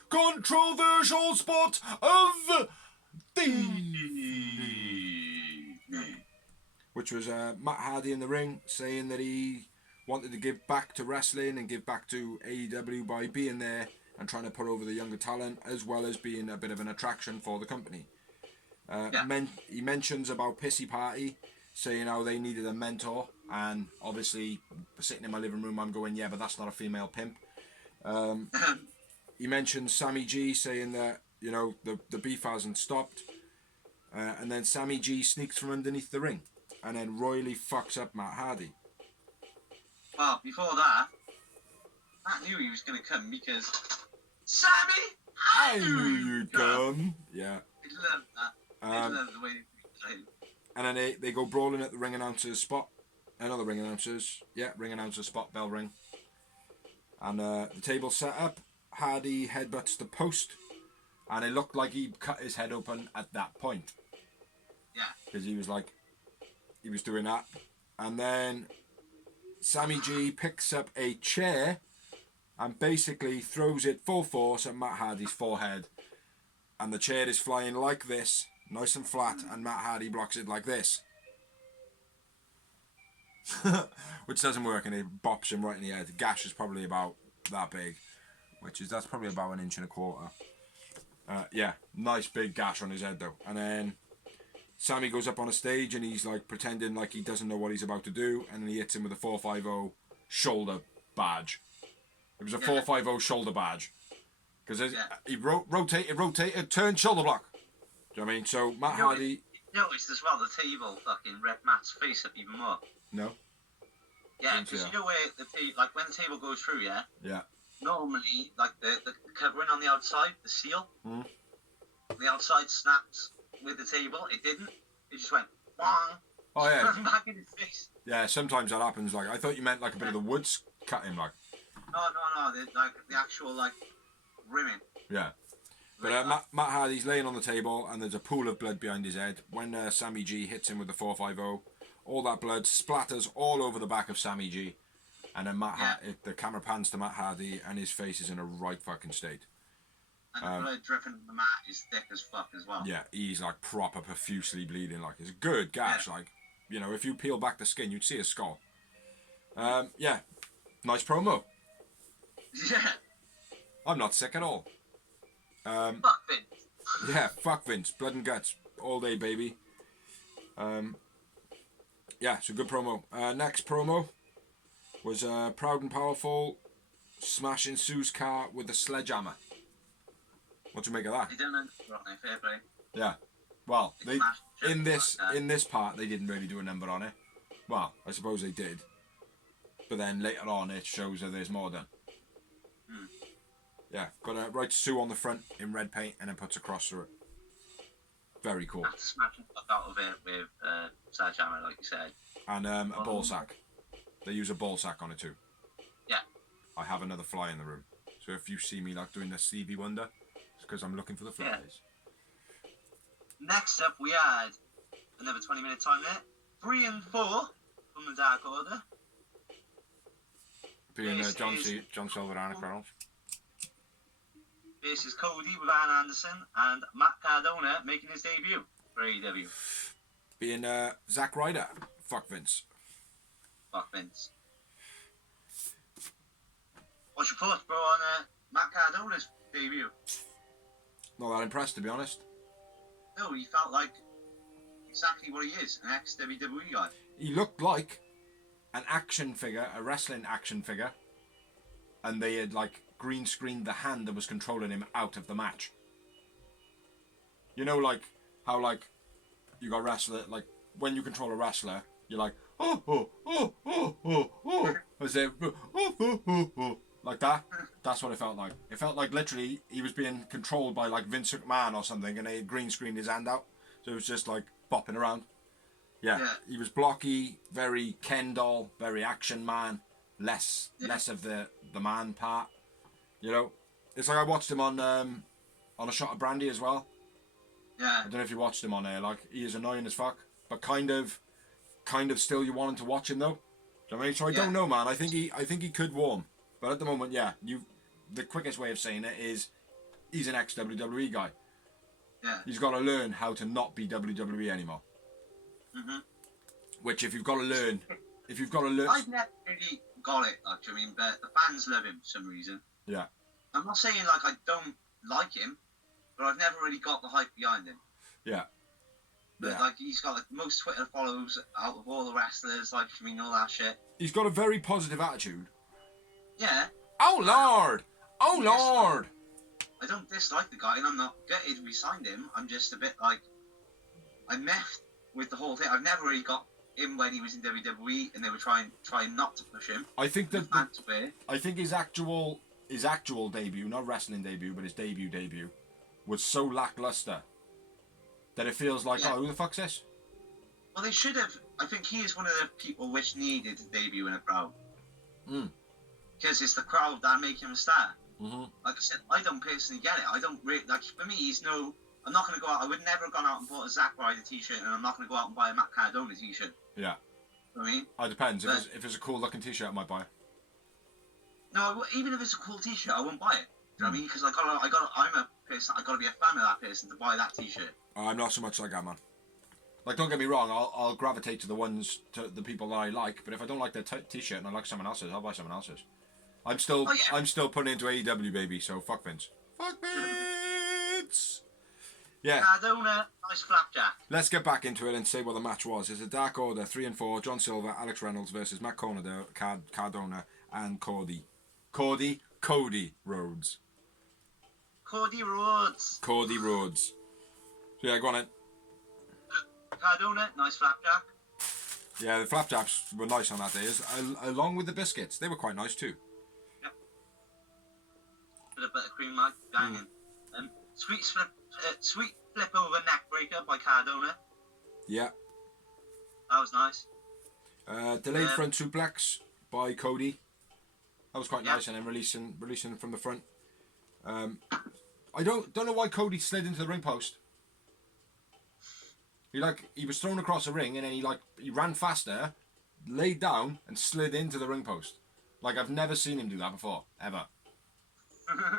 Controversial spot of the evening. Which was Matt Hardy in the ring saying that he wanted to give back to wrestling and give back to AEW by being there and trying to put over the younger talent, as well as being a bit of an attraction for the company. He mentions about Pissy Party, saying how they needed a mentor, and obviously sitting in my living room, I'm going, yeah, but that's not a female pimp. He mentioned Sammy G saying that, you know, the beef hasn't stopped. And then Sammy G sneaks from underneath the ring and then royally fucks up Matt Hardy. Well, before that, Matt knew he was going to come because Sammy, I knew you'd come. Yeah. I love that. I love the way they played. And then they go brawling at the ring announcer's spot. Another ring announcer's. Yeah, ring announcer's spot, bell ring. And the table's set up. Hardy headbutts the post. And it looked like he cut his head open at that point. Yeah. Because he was doing that. And then Sammy G picks up a chair and basically throws it full force at Matt Hardy's forehead. And the chair is flying like this, nice and flat, and Matt Hardy blocks it like this. Which doesn't work, and it bops him right in the head. The gash is probably about that big, that's probably about 1.25 inches. Yeah, nice big gash on his head though. And then Sammy goes up on a stage and he's like pretending like he doesn't know what he's about to do, and then he hits him with a 450 shoulder badge. It was a 450 shoulder badge. Because he rotated, turned shoulder block. Do you know what I mean? So Matt Hardy... You noticed as well the table fucking ripped Matt's face up even more. No. Yeah, because you know where like when the table goes through, yeah? Yeah. Normally, like the covering on the outside, the seal, the the outside snaps with the table. It didn't. It just went, bong. Oh, yeah. Back in his face. Yeah, sometimes that happens. Like, I thought you meant like a bit of the woods cut him, like. No. The actual, like, rimming. Yeah. But Matt Hardy's laying on the table and there's a pool of blood behind his head. When Sammy G hits him with the 450, all that blood splatters all over the back of Sammy G. And then the camera pans to Matt Hardy and his face is in a right fucking state. And the blood dripping from the mat is thick as fuck as well. Yeah, he's like proper profusely bleeding. Like, it's a good gash. Yeah. Like, you know, if you peel back the skin, you'd see a skull. Yeah, nice promo. Yeah. I'm not sick at all. Fuck Vince. Yeah, fuck Vince. Blood and guts. All day, baby. Yeah, it's a good promo. Next promo was Proud and Powerful smashing Sue's car with a sledgehammer. What do you make of that? He didn't fair play. Yeah. Well, they in this part they didn't really do a number on it. Well, I suppose they did. But then later on it shows that there's more done. Yeah, got a right Sue on the front in red paint and then puts a cross through it. Very cool. After smashing the fuck out of it with sledgehammer, like you said. And a ball sack. They use a ball sack on it too. Yeah. I have another fly in the room. So if you see me like doing the Stevie Wonder, it's because I'm looking for the flies. Yeah. Next up we had another 20-minute time limit. 3 and 4 from the Dark Order. Being John Silver and Reynolds. This is Cody with Arn Anderson and Matt Cardona making his debut for AEW. Being Zack Ryder. Fuck Vince. Fuck Vince. What's your thoughts, bro, on Matt Cardona's debut? Not that impressed, to be honest. No, he felt like exactly what he is, an ex-WWE guy. He looked like an action figure, a wrestling action figure, and they had like green screened the hand that was controlling him out of the match. You know, like how like you got wrestler, like when you control a wrestler, you're like as if like that. That's what it felt like. It felt like literally he was being controlled by like Vince McMahon or something, and they had green screened his hand out, so it was just like bopping around. Yeah. He was blocky, very Ken doll, very action man, less of the man part. You know, it's like I watched him on a shot of brandy as well. Yeah. I don't know if you watched him on there. Like, he is annoying as fuck, but kind of still you wanted to watch him though. Do you know what I mean? So I don't know, man. I think he could warm, but at the moment, the quickest way of saying it is he's an ex-WWE guy. Yeah. He's got to learn how to not be WWE anymore. Which if you've got to learn. I've never really got it, like, I mean, but the fans love him for some reason. Yeah. I'm not saying like I don't like him, but I've never really got the hype behind him. Yeah. But Yeah. like he's got like most Twitter follows out of all the wrestlers. Like I mean, all that shit. He's got a very positive attitude. Yeah. Oh Lord! Oh Lord! I don't dislike the guy, and I'm not gutted we signed him. I'm just a bit like I'm miffed with the whole thing. I've never really got him when he was in WWE, and they were trying not to push him. I think that I think his actual debut, not wrestling debut, but his debut, was so lackluster that it feels like, oh, who the fuck's this? Well, they should have. I think he is one of the people which needed to debut in a crowd. Because it's the crowd that make him a star. Mm-hmm. Like I said, I don't personally get it. I don't really, like, for me, he's no... I'm not going to go out... I would never have gone out and bought a Zack Ryder t-shirt, and I'm not going to go out and buy a Matt Cardona t-shirt. Yeah. You know what I mean? It depends. But, if it's a cool looking t-shirt, I might buy it. No, even if it's a cool t-shirt, I won't buy it. Do you know what I mean? Because I'm a person... I got to be a fan of that person to buy that t-shirt. I'm not so much like that, man. Like, don't get me wrong, I'll gravitate to the people that I like, but if I don't like their t-shirt and I like someone else's, I'll buy someone else's. I'm still putting into AEW, baby, so fuck Vince. Fuck Vince! Yeah. Cardona, nice flapjack. Let's get back into it and say what the match was. It's a Dark Order 3 and 4, John Silver, Alex Reynolds versus Matt Cardona and Cody Rhodes. Cody Rhodes. Cody Rhodes. So yeah, go on in. Cardona, nice flapjack. Yeah, the flapjacks were nice on that day, along with the biscuits. They were quite nice too. Yep. Bit of buttercream, like, banging. Sweet flip over neck breaker by Cardona. Yeah. That was nice. Delayed front suplex by Cody. That was quite nice, and then releasing from the front. I don't know why Cody slid into the ring post. He was thrown across the ring, and then he ran faster, laid down, and slid into the ring post. Like, I've never seen him do that before, ever.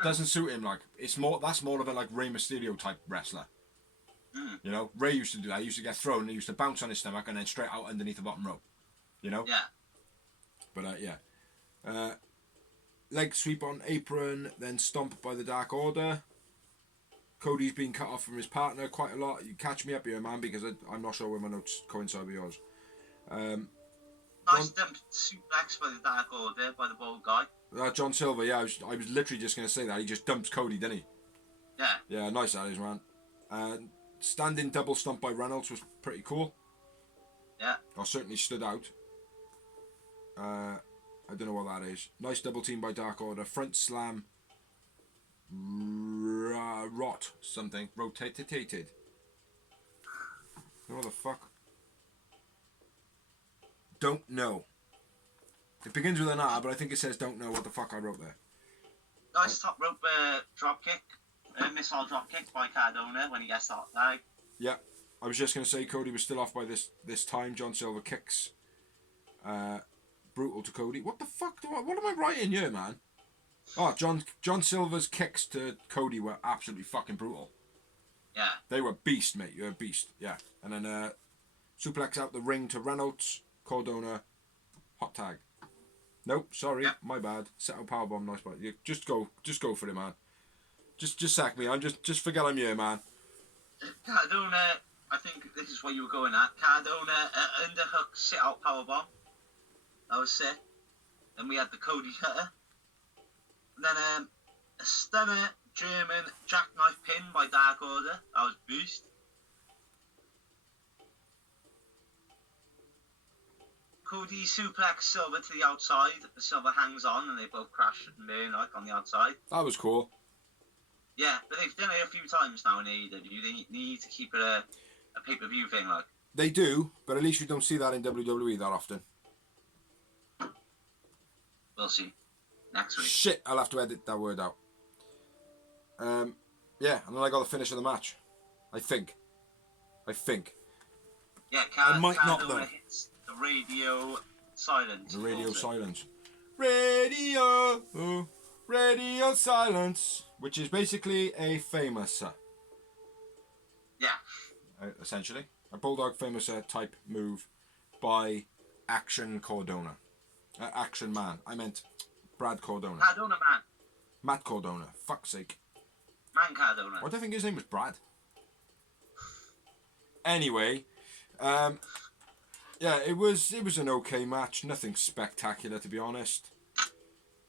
Doesn't suit him. Like, that's more of a like Rey Mysterio type wrestler. You know, Rey used to do that. He used to get thrown, and he used to bounce on his stomach and then straight out underneath the bottom rope. You know. Yeah. But yeah. Leg sweep on apron, then stomp by the Dark Order. Cody's been cut off from his partner quite a lot. You catch me up here, man, because I'm not sure where my notes coincide with yours. Nice dump suplex by the Dark Order by the bald guy. John Silver, yeah, I was literally just going to say that. He just dumps Cody, didn't he? Yeah. Yeah, nice that is, man. Standing double stomp by Reynolds was pretty cool. Yeah. Or certainly stood out. I don't know what that is. Nice double team by Dark Order. Front slam. Rotated. What the fuck? Don't know. It begins with an R, but I think it says don't know what the fuck I wrote there. Nice top rope drop kick. Missile drop kick by Cardona when he gets the hot tag. Yeah. I was just going to say Cody was still off by this time. John Silver kicks. Brutal to Cody. What the fuck what am I writing here, man? Oh, John Silver's kicks to Cody were absolutely fucking brutal. Yeah. They were beast, mate. You're a beast. Yeah. And then suplex out the ring to Reynolds. Cardona. Hot tag. Nope, sorry. Yep. My bad. Set up powerbomb. Nice bad. Just go for it, man. Just sack me. Just forget I'm here, man. Cardona, I think this is what you were going at. Cardona, underhook sit out powerbomb. That was sick. Then we had the Cody cutter. And then a stunner German jackknife pin by Dark Order. That was beast. Cody suplex Silver to the outside. Silver hangs on and they both crash and burn like on the outside. That was cool. Yeah, but they've done it a few times now in AEW. They need to keep it a pay-per-view thing, like. They do, but at least you don't see that in WWE that often. We'll see. Next week. Shit, I'll have to edit that word out. Yeah, and then I got the finish of the match. I think. Yeah, I might not, Cardona though. hits the radio silence. The radio Also. silence. Radio silence. Which is basically a famous. Yeah. Essentially. A Bulldog famous type move by Action Cardona. Action Man. I meant Brad Cardona. Cardona man. Matt Cardona. Fuck's sake. Man Cardona. Why do I think his name was Brad? Anyway, yeah, it was an okay match. Nothing spectacular, to be honest.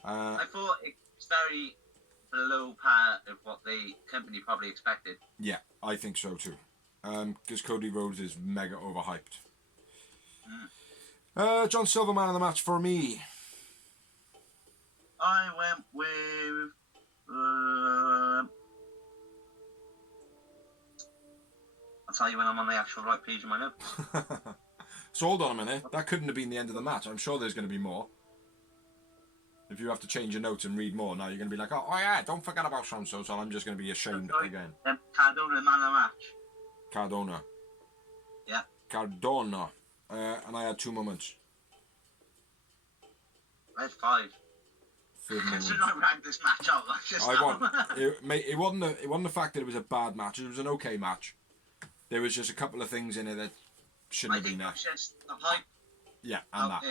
I thought it was very below par of what the company probably expected. Yeah, I think so too. Because Cody Rhodes is mega overhyped. John Silver, man of the match for me. I went with. I'll tell you when I'm on the actual right page of my notes. So hold on a minute. That couldn't have been the end of the match. I'm sure there's going to be more. If you have to change your notes and read more, now you're going to be like, oh yeah, don't forget about so-and-so, so I'm just going to be ashamed again. Cardona, man of the match. Cardona. Yeah. Cardona. And I had 2 moments. I had 5. Third moment. Should I rank this match out like just it wasn't the fact that it was a bad match. It was an okay match. There was just a couple of things in it that shouldn't have been there. I think it was just the hype. Yeah, and that.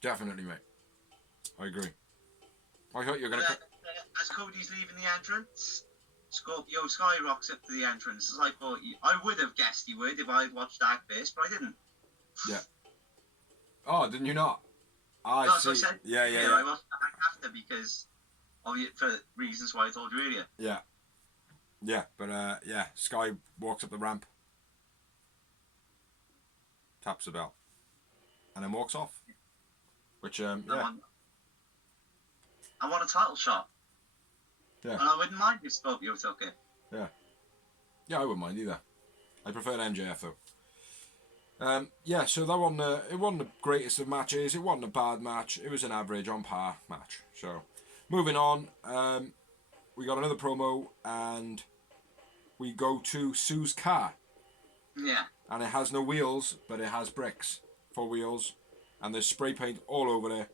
Definitely, mate. I agree. I thought you were going to... As Cody's leaving the entrance, Scorpio Sky rocks up to the entrance. As I thought, I would have guessed he would if I had watched that first, but I didn't. Yeah. Oh, didn't you not? No, see. So I said, yeah. I watched that after because for reasons why I told you earlier. Yeah. Yeah, but yeah, Sky walks up the ramp, taps the bell, and then walks off. Which yeah. I want a title shot. Yeah. And I wouldn't mind if Scorpio took it. Yeah. Yeah, I wouldn't mind either. I prefer MJF though. Yeah, so that one, it wasn't the greatest of matches. It wasn't a bad match. It was an average on par match. So, moving on, we got another promo, and we go to Sue's car. Yeah. And it has no wheels, but it has bricks for wheels, and there's spray paint all over there,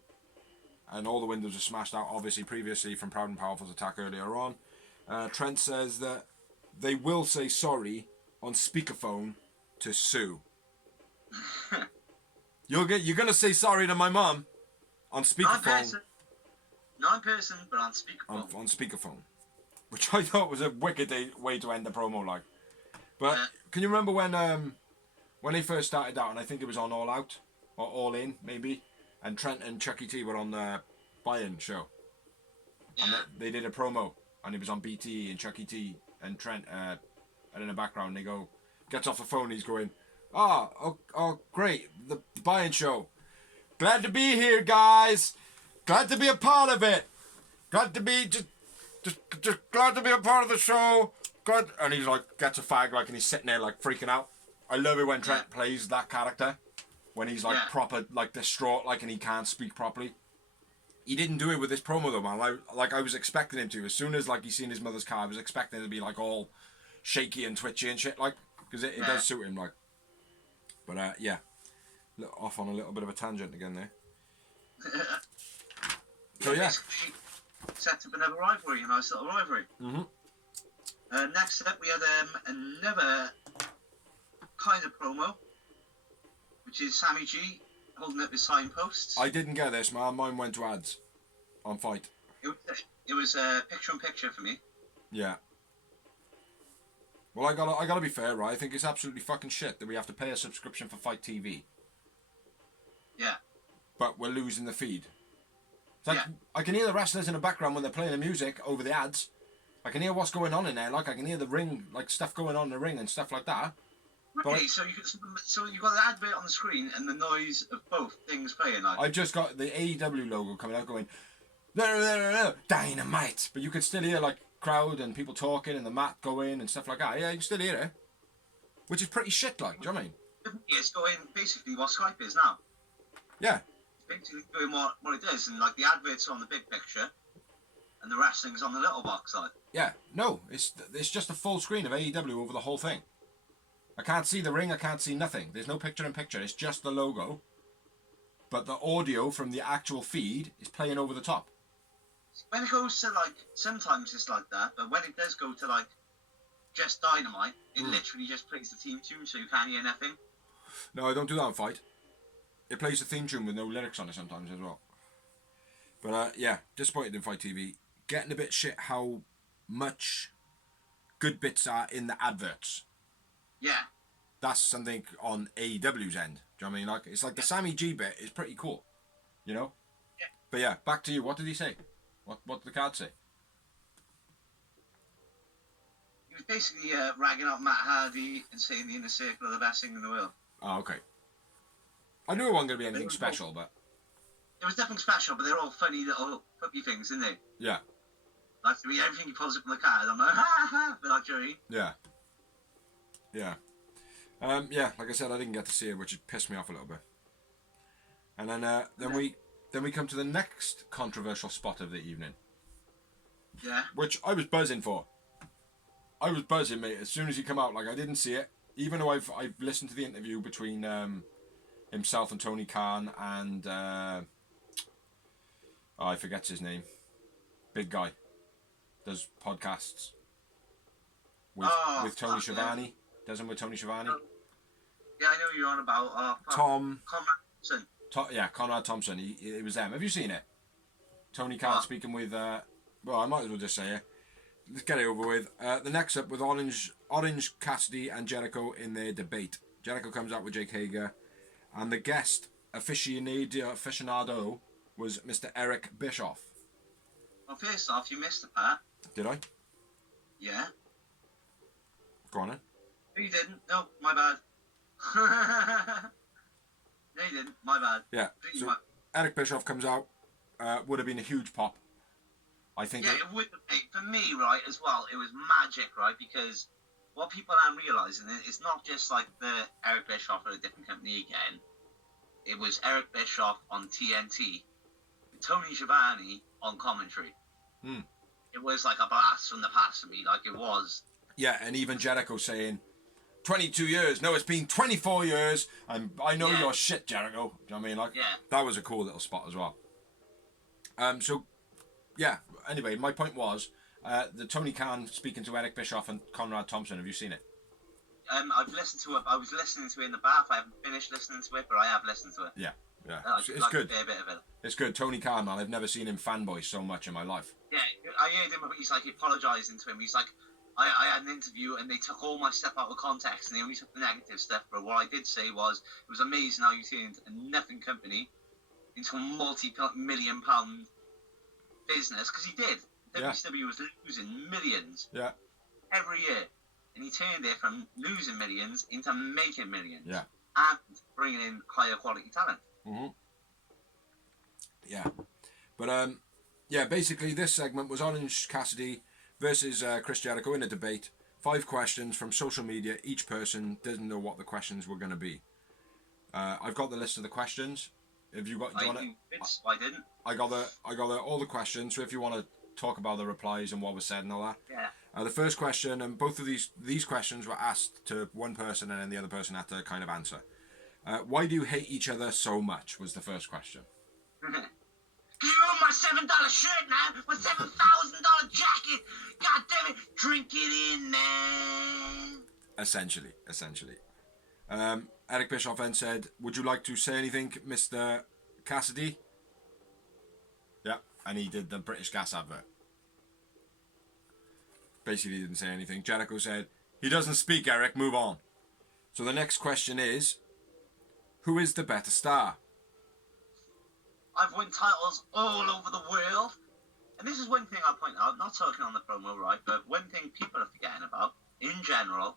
and all the windows are smashed out, obviously previously from Proud and Powerful's attack earlier on. Trent says that they will say sorry on speakerphone to Sue. You're gonna say sorry to my mum on speakerphone. Not in person, but on speakerphone. On speakerphone, which I thought was a wicked way to end the promo, like. But can you remember when they first started out, and I think it was on All Out or All In maybe, and Trent and Chucky T were on the buy-in show, and they did a promo, and it was on BT and Chucky T and Trent, and in the background they go, gets off the phone, he's going, oh great, the buy-in show, glad to be here guys, glad to be a part of it, glad to be just glad to be a part of the show, glad, and he's like, gets a fag, like, and he's sitting there like freaking out. I love it when Trent plays that character, when he's like proper, like distraught, like, and he can't speak properly. He didn't do it with this promo though, man. I was expecting him to. As soon as like he seen his mother's car, I was expecting him to be like all shaky and twitchy and shit, like, because it does suit him, like. But yeah, off on a little bit of a tangent again there. So yeah, set up another rivalry, a nice little rivalry. Mm-hmm. Next up, we had another kind of promo, which is Sammy G holding up his signposts. I didn't get this, man. Mine went to ads on Fight. It was picture-in-picture for me. Yeah. Well, I gotta be fair, right? I think it's absolutely fucking shit that we have to pay a subscription for Fight TV. Yeah. But we're losing the feed. It's like, I can hear the wrestlers in the background when they're playing the music over the ads. I can hear what's going on in there. Like, I can hear the ring, like stuff going on in the ring and stuff like that. Really? So you've got the advert on the screen and the noise of both things playing. Like. I've just got the AEW logo coming out going, no, Dynamite. But you can still hear like crowd and people talking and the mat going and stuff like that. Yeah, you can still hear it. Which is pretty shit, like, do you know what I mean? It's going basically what Skype is now. Yeah. It's basically doing what it does, and like the advert's on the big picture and the wrestling's on the little box side. Yeah, no, it's just a full screen of AEW over the whole thing. I can't see the ring, I can't see nothing. There's no picture-in-picture, it's just the logo. But the audio from the actual feed is playing over the top. When it goes to, like, sometimes it's like that, but when it does go to, like, just Dynamite, it literally just plays the theme tune so you can't hear nothing. No, I don't do that on Fight. It plays the theme tune with no lyrics on it sometimes as well. But, yeah, disappointed in Fight TV. Getting a bit shit how much good bits are in the adverts. Yeah. That's something on AEW's end. Do you know what I mean? Like, it's like the Sammy G bit is pretty cool, you know? Yeah. But yeah, back to you. What did he say? What did the card say? He was basically ragging up Matt Hardy and saying the Inner Circle are the best thing in the world. Oh, okay. I knew it wasn't going to be anything special, but... It was definitely special, but they're all funny little puppy things, isn't they? Yeah. Like, to me, everything he pulls up in the card, I'm like, ha ha, but like Joey. Yeah. Yeah. Yeah, like I said, I didn't get to see it, which pissed me off a little bit. And then we come to the next controversial spot of the evening. Yeah. Which I was buzzing for. I was buzzing, mate, as soon as he come out. Like, I didn't see it. Even though I've listened to the interview between himself and Tony Khan and... I forget his name. Big guy. Does podcasts. With Tony Schiavone. Yeah. Does them with Tony Schiavone. Yeah, I know who you're on about. Tom. Thompson. Yeah, Conrad Thompson. It was them. Have you seen it? Tony Khan speaking with... well, I might as well just say it. Let's get it over with. The next up with Orange Cassidy and Jericho in their debate. Jericho comes out with Jake Hager. And the guest aficionado was Mr. Eric Bischoff. Well, first off, you missed the part. Did I? Yeah. Go on then. No, you didn't. No, my bad. No, you didn't. My bad. Yeah. So Eric Bischoff comes out. Would have been a huge pop. I think. Yeah, it would be. For me, right, as well, it was magic, right? Because what people aren't realising is it's not just like the Eric Bischoff at a different company again. It was Eric Bischoff on TNT. Tony Schiavone on commentary. It was like a blast from the past for me, like it was. Yeah, and even Jericho saying, 22 years. No, it's been 24 years, and I know you're shit, Jericho. Do you know what I mean? Like, that was a cool little spot as well. So, yeah, anyway, my point was, the Tony Khan speaking to Eric Bischoff and Conrad Thompson. Have you seen it? I've listened to it. I was listening to it in the bath. I haven't finished listening to it, but I have listened to it. Yeah. Yeah, it's like good. A bit of it. It's good. Tony Khan, man, I've never seen him fanboy so much in my life. Yeah, I heard him. He's like apologising to him. He's like, I had an interview and they took all my stuff out of context and they only took the negative stuff. But what I did say was, it was amazing how you turned a nothing company into a multi-million-pound business, because he did. WCW was losing millions every year, and he turned it from losing millions into making millions. Yeah, and bringing in higher quality talent. Mm-hmm. Yeah, but yeah, basically this segment was Orange Cassidy versus Chris Jericho in a debate. 5 questions from social media. Each person didn't know what the questions were going to be. I've got the list of the questions. Have you got? I didn't. I got all the questions. So if you want to talk about the replies and what was said and all that. Yeah. The first question, and both of these questions were asked to one person, and then the other person had to kind of answer. Why do you hate each other so much? Was the first question. You own my $7 shirt now, my $7,000 jacket. God damn it, drink it in, man. Essentially. Eric Bischoff then said, "Would you like to say anything, Mr. Cassidy?" Yeah, and he did the British Gas advert. Basically, he didn't say anything. Jericho said, "He doesn't speak, Eric. Move on." So the next question is, who is the better star? I've won titles all over the world. And this is one thing I'll point out, not talking on the promo, right, but one thing people are forgetting about, in general,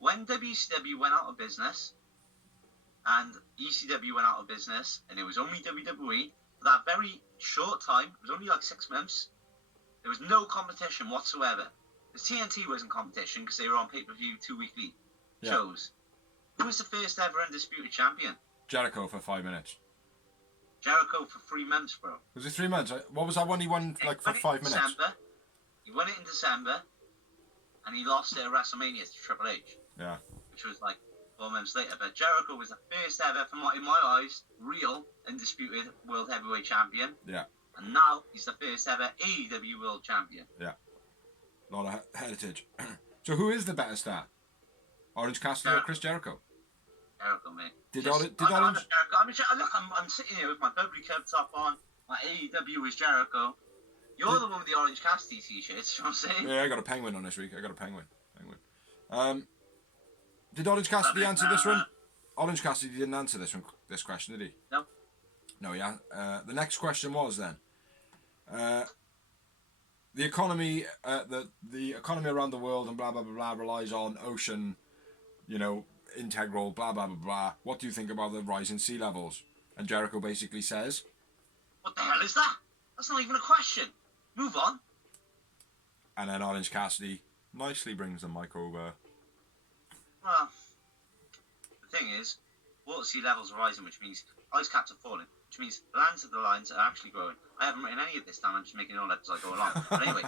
when WCW went out of business, and ECW went out of business, and it was only WWE, for that very short time, it was only like 6 months, there was no competition whatsoever. Because TNT wasn't competition, because they were on pay-per-view 2 weekly shows. Who was the first ever undisputed champion? Jericho for 5 minutes. Jericho for 3 months, bro. Was it 3 months? What was that one he won for 5 minutes? He won it in December, and he lost it at WrestleMania to Triple H. Yeah. Which was like 4 months later. But Jericho was the first ever, in my eyes, real undisputed World Heavyweight Champion. Yeah. And now he's the first ever AEW World Champion. Yeah. A lot of heritage. So who is the better star? Orange Cassidy or Chris Jericho? Jericho, mate. Did Orange? I'm sitting here with my bubbly cup top on. My AEW is Jericho. You're the one with the Orange Cassidy t-shirts, you know what I'm saying? Yeah, I got a penguin on this week. Did Orange Cassidy answer this one? Orange Cassidy didn't answer this question, did he? No. No, yeah. The next question was then. The economy, the economy around the world and blah blah blah blah relies on ocean, integral blah blah blah blah. What do you think about the rise in sea levels? And Jericho basically says, "What the hell is that? That's not even a question. Move on." And then Orange Cassidy nicely brings the mic over. Well, the thing is, water sea levels are rising, which means ice caps are falling, which means lands of the lines are actually growing. I haven't written any of this down, I'm just making it all up as I go along. But anyway,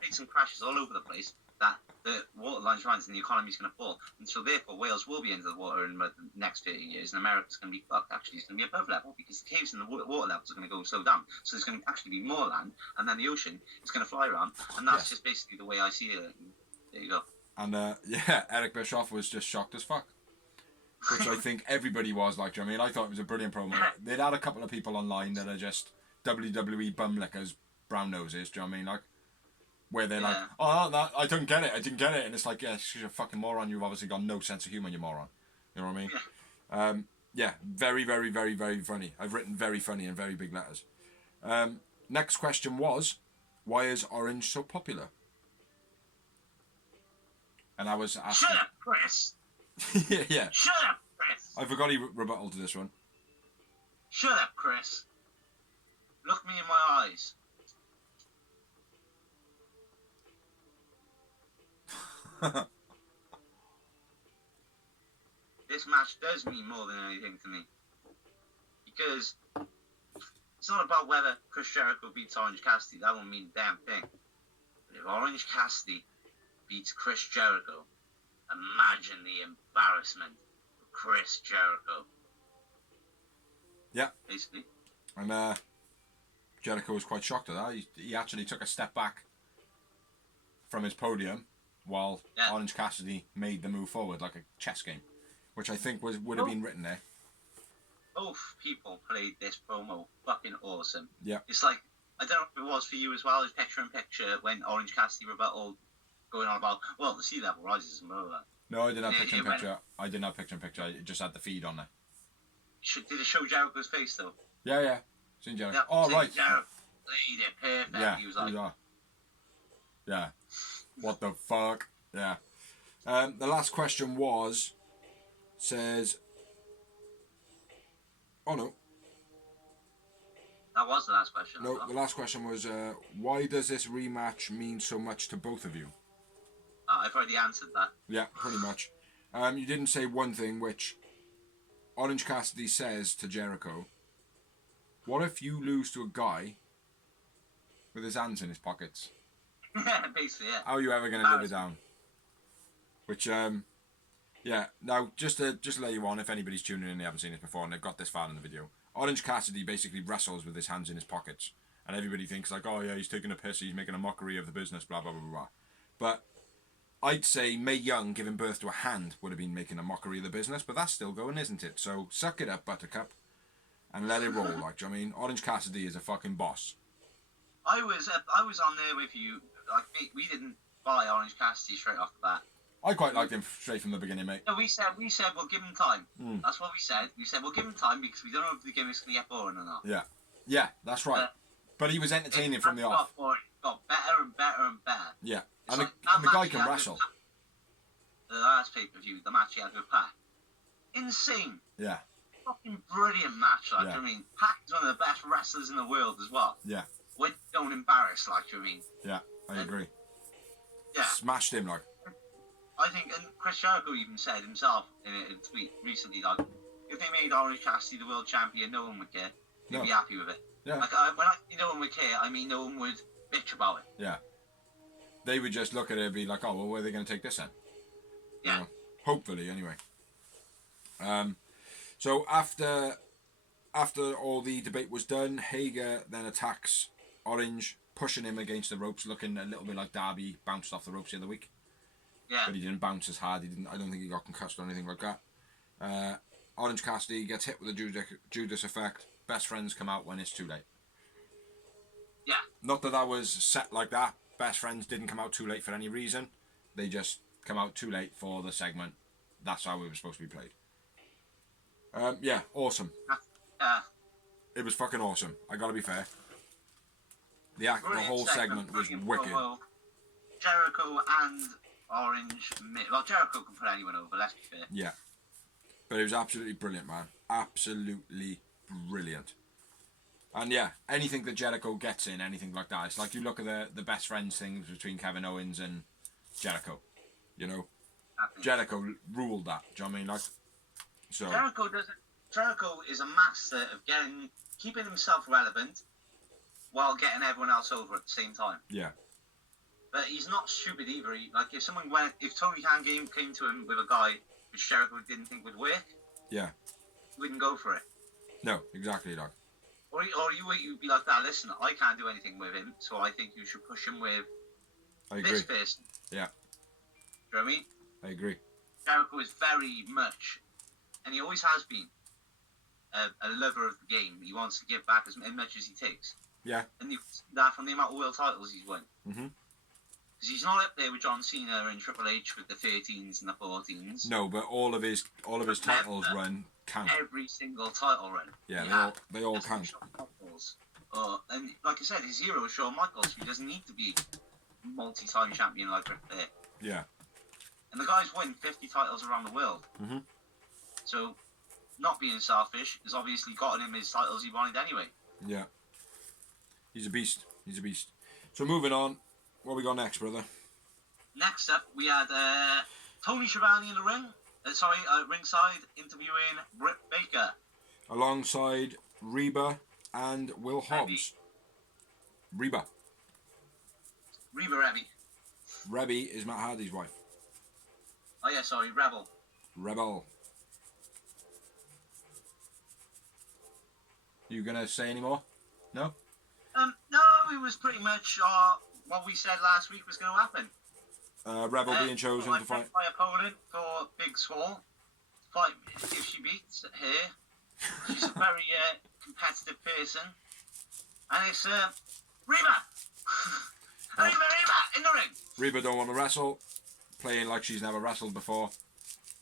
there's some crashes all over the place that the water lines rise and the economy's going to fall. And so therefore, Wales will be into the water in the next 30 years, and America's going to be fucked. Actually, it's going to be above level because the caves and the water levels are going to go slow down. So there's going to actually be more land, and then the ocean is going to fly around, and that's just basically the way I see it. There you go. And Eric Bischoff was just shocked as fuck. Which I think everybody was like, do you know what I mean? I thought it was a brilliant promo. They'd had a couple of people online that are just WWE bum lickers, brown noses, do you know what I mean? Like, where they're like, oh, I didn't get it. And it's like, yeah, you're a fucking moron. You've obviously got no sense of humour, you moron. You know what I mean? Very, very, very, very funny. I've written very funny in very big letters. Next question was, why is Orange so popular? And I was asking... Shut up, Chris! yeah. Shut up, Chris! I forgot he rebuttal to this one. Shut up, Chris. Look me in my eyes. This match does mean more than anything to me. Because it's not about whether Chris Jericho beats Orange Cassidy. That won't mean a damn thing. But if Orange Cassidy beats Chris Jericho, imagine the embarrassment of Chris Jericho. Yeah. Basically. And Jericho was quite shocked at that. He actually took a step back from his podium while Orange Cassidy made the move forward like a chess game, which I think would have been written there. Both people played this promo fucking awesome. Yeah. It's like, I don't know if it was for you as well, as picture-in-picture when Orange Cassidy rebuttal going on about, well, the sea level rises and blah, blah, blah. No, I didn't have picture-in-picture. I didn't have picture-in-picture. It just had the feed on there. Did it show Jericho's face, though? Yeah. Seen Jericho. Yeah, oh, right. Jericho played it perfect. Yeah. He was like... Yeah. What the fuck? Yeah. The last question says... Oh, no. That was the last question. No, the last question was, why does this rematch mean so much to both of you? I've already answered that. Yeah, pretty much. You didn't say one thing, which Orange Cassidy says to Jericho. What if you lose to a guy with his hands in his pockets? Basically, yeah. How are you ever going to live it down? Which, yeah. Now, just to let you on, if anybody's tuning in, they haven't seen this before, and they've got this far in the video. Orange Cassidy basically wrestles with his hands in his pockets, and everybody thinks like, oh yeah, he's taking a piss, he's making a mockery of the business, blah blah blah blah. But I'd say Mae Young giving birth to a hand would have been making a mockery of the business, but that's still going, isn't it? So suck it up, Buttercup, and let it roll. Like, do you know what I mean? Orange Cassidy is a fucking boss. I was on there with you. Like we didn't buy Orange Cassidy straight off the bat. I quite liked him straight from the beginning, mate. No, we said we'll give him time. That's what we said. We said we'll give him time because we don't know if the gimmick's gonna get boring or not. Yeah, that's right. But he was entertaining from the off. Got better and better and better. Yeah, It's and like the guy can wrestle. The last pay-per-view, the match he had with Pac, insane. Yeah. Fucking brilliant match. Like, Yeah. I mean, Pac is one of the best wrestlers in the world as well. Yeah. When don't embarrass, like, I mean. Yeah, I agree. Yeah. Smashed him like. I think, and Chris Jericho even said himself in a tweet recently, like, if they made Orange Cassidy the world champion, no one would care. They'd be happy with it. Yeah. Like, when I say no one would care, I mean no one would bitch about it. Yeah. They would just look at it and be like, oh, well, where are they going to take this then? Yeah. You know, hopefully, anyway. So after all the debate was done, Hager then attacks Orange, pushing him against the ropes, looking a little bit like Darby bounced off the ropes the other week. Yeah. But he didn't bounce as hard. I don't think he got concussed or anything like that. Orange Cassidy gets hit with the Judas effect. Best friends come out when it's too late. Yeah. Not that was set like that. Best friends didn't come out too late for any reason. They just come out too late for the segment. that's how it was supposed to be played. Yeah, awesome. It was fucking awesome. I gotta be fair. The whole segment was wicked. Promo. Jericho and Orange. Well, Jericho can put anyone over, let's be fair. Yeah. But it was absolutely brilliant, man. Absolutely brilliant. And yeah, anything that Jericho gets in, anything like that. It's like you look at the best friends things between Kevin Owens and Jericho. You know? Jericho ruled that. Do you know what I mean? Like, so. Jericho is a master of keeping himself relevant while getting everyone else over at the same time. Yeah. But he's not stupid either. If Tony Khan came to him with a guy which Jericho didn't think would work, yeah, he wouldn't go for it. No, exactly, dog. Or you'd be like that. Listen, I can't do anything with him, so I think you should push him with this person. Yeah. Do you know what I mean? I agree. Jericho is very much, and he always has been, a lover of the game. He wants to give back as much as he takes. Yeah. And you see that from the amount of world titles he's won. Mm-hmm. Because he's not up there with John Cena and Triple H with the 13s and the 14s. No, but all of his titles run count. Every single title run. Yeah, they all count. And like I said, his hero is Shawn Michaels, who doesn't need to be multi-time champion like Ric Flair. Yeah. And the guy's won 50 titles around the world. Mm-hmm. So, not being selfish has obviously gotten him his titles he wanted anyway. Yeah. He's a beast. So moving on, what we got next, brother? Next up, we had Tony Schiavone in the ringside, interviewing Britt Baker. Alongside Reba and Will Hobbs. Reba. Rebby is Matt Hardy's wife. Oh yeah, sorry, Rebel. You gonna say any more? No? No, it was pretty much what we said last week was going to happen. Rebel being chosen to fight. My opponent for Big Swole. Fight if she beats her. She's a very competitive person. And it's Reba! Reba in the ring! Reba don't want to wrestle, playing like she's never wrestled before.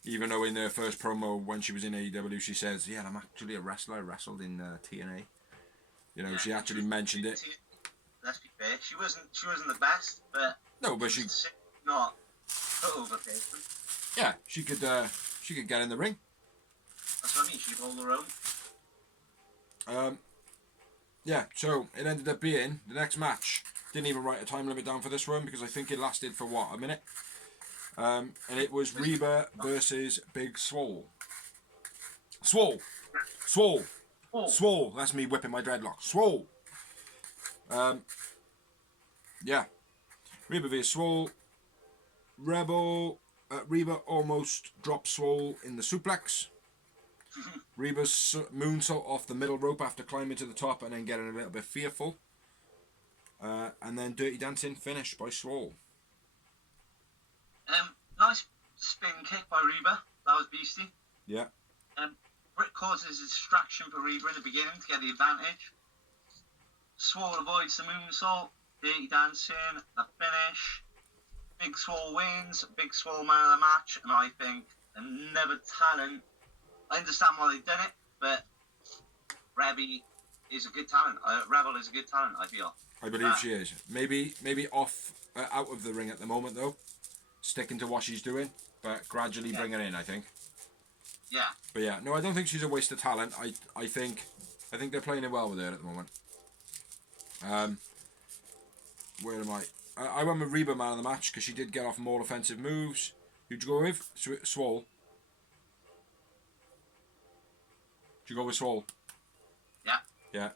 Even though in her first promo when she was in AEW she says, yeah, I'm actually a wrestler, I wrestled in TNA. You know, yeah, she actually mentioned it. Let's be fair, she wasn't the best, but no, but she not put over person. Yeah, she could get in the ring. That's what I mean. She'd hold her own. Yeah, so it ended up being the next match. Didn't even write a time limit down for this one because I think it lasted for a minute. And it was Reba versus Big Swole. Swole. That's me whipping my dreadlocks. Swole. Yeah. Reba versus Swole. Reba almost dropped Swole in the suplex. Reba's moonsault off the middle rope after climbing to the top and then getting a little bit fearful. And then Dirty Dancing finish by Swole. Nice spin kick by Reba. That was beastie. Yeah. Britt causes a distraction for Reba in the beginning to get the advantage. Swole avoids the moonsault. Dirty Dancing, the finish. Big Swole wins. Big Swole man of the match. And I think another talent. I understand why they've done it, but Rebby is a good talent. Rebel is a good talent, I feel. I believe she is. Maybe off, out of the ring at the moment, though. Sticking to what she's doing, but gradually bring her in, I think. Yeah. But yeah, no, I don't think she's a waste of talent. I think they're playing it well with her at the moment. Where am I? I went with Reba man of the match because she did get off more offensive moves. Who'd you go with? Swole. Did you go with Swole? Yeah. Yeah.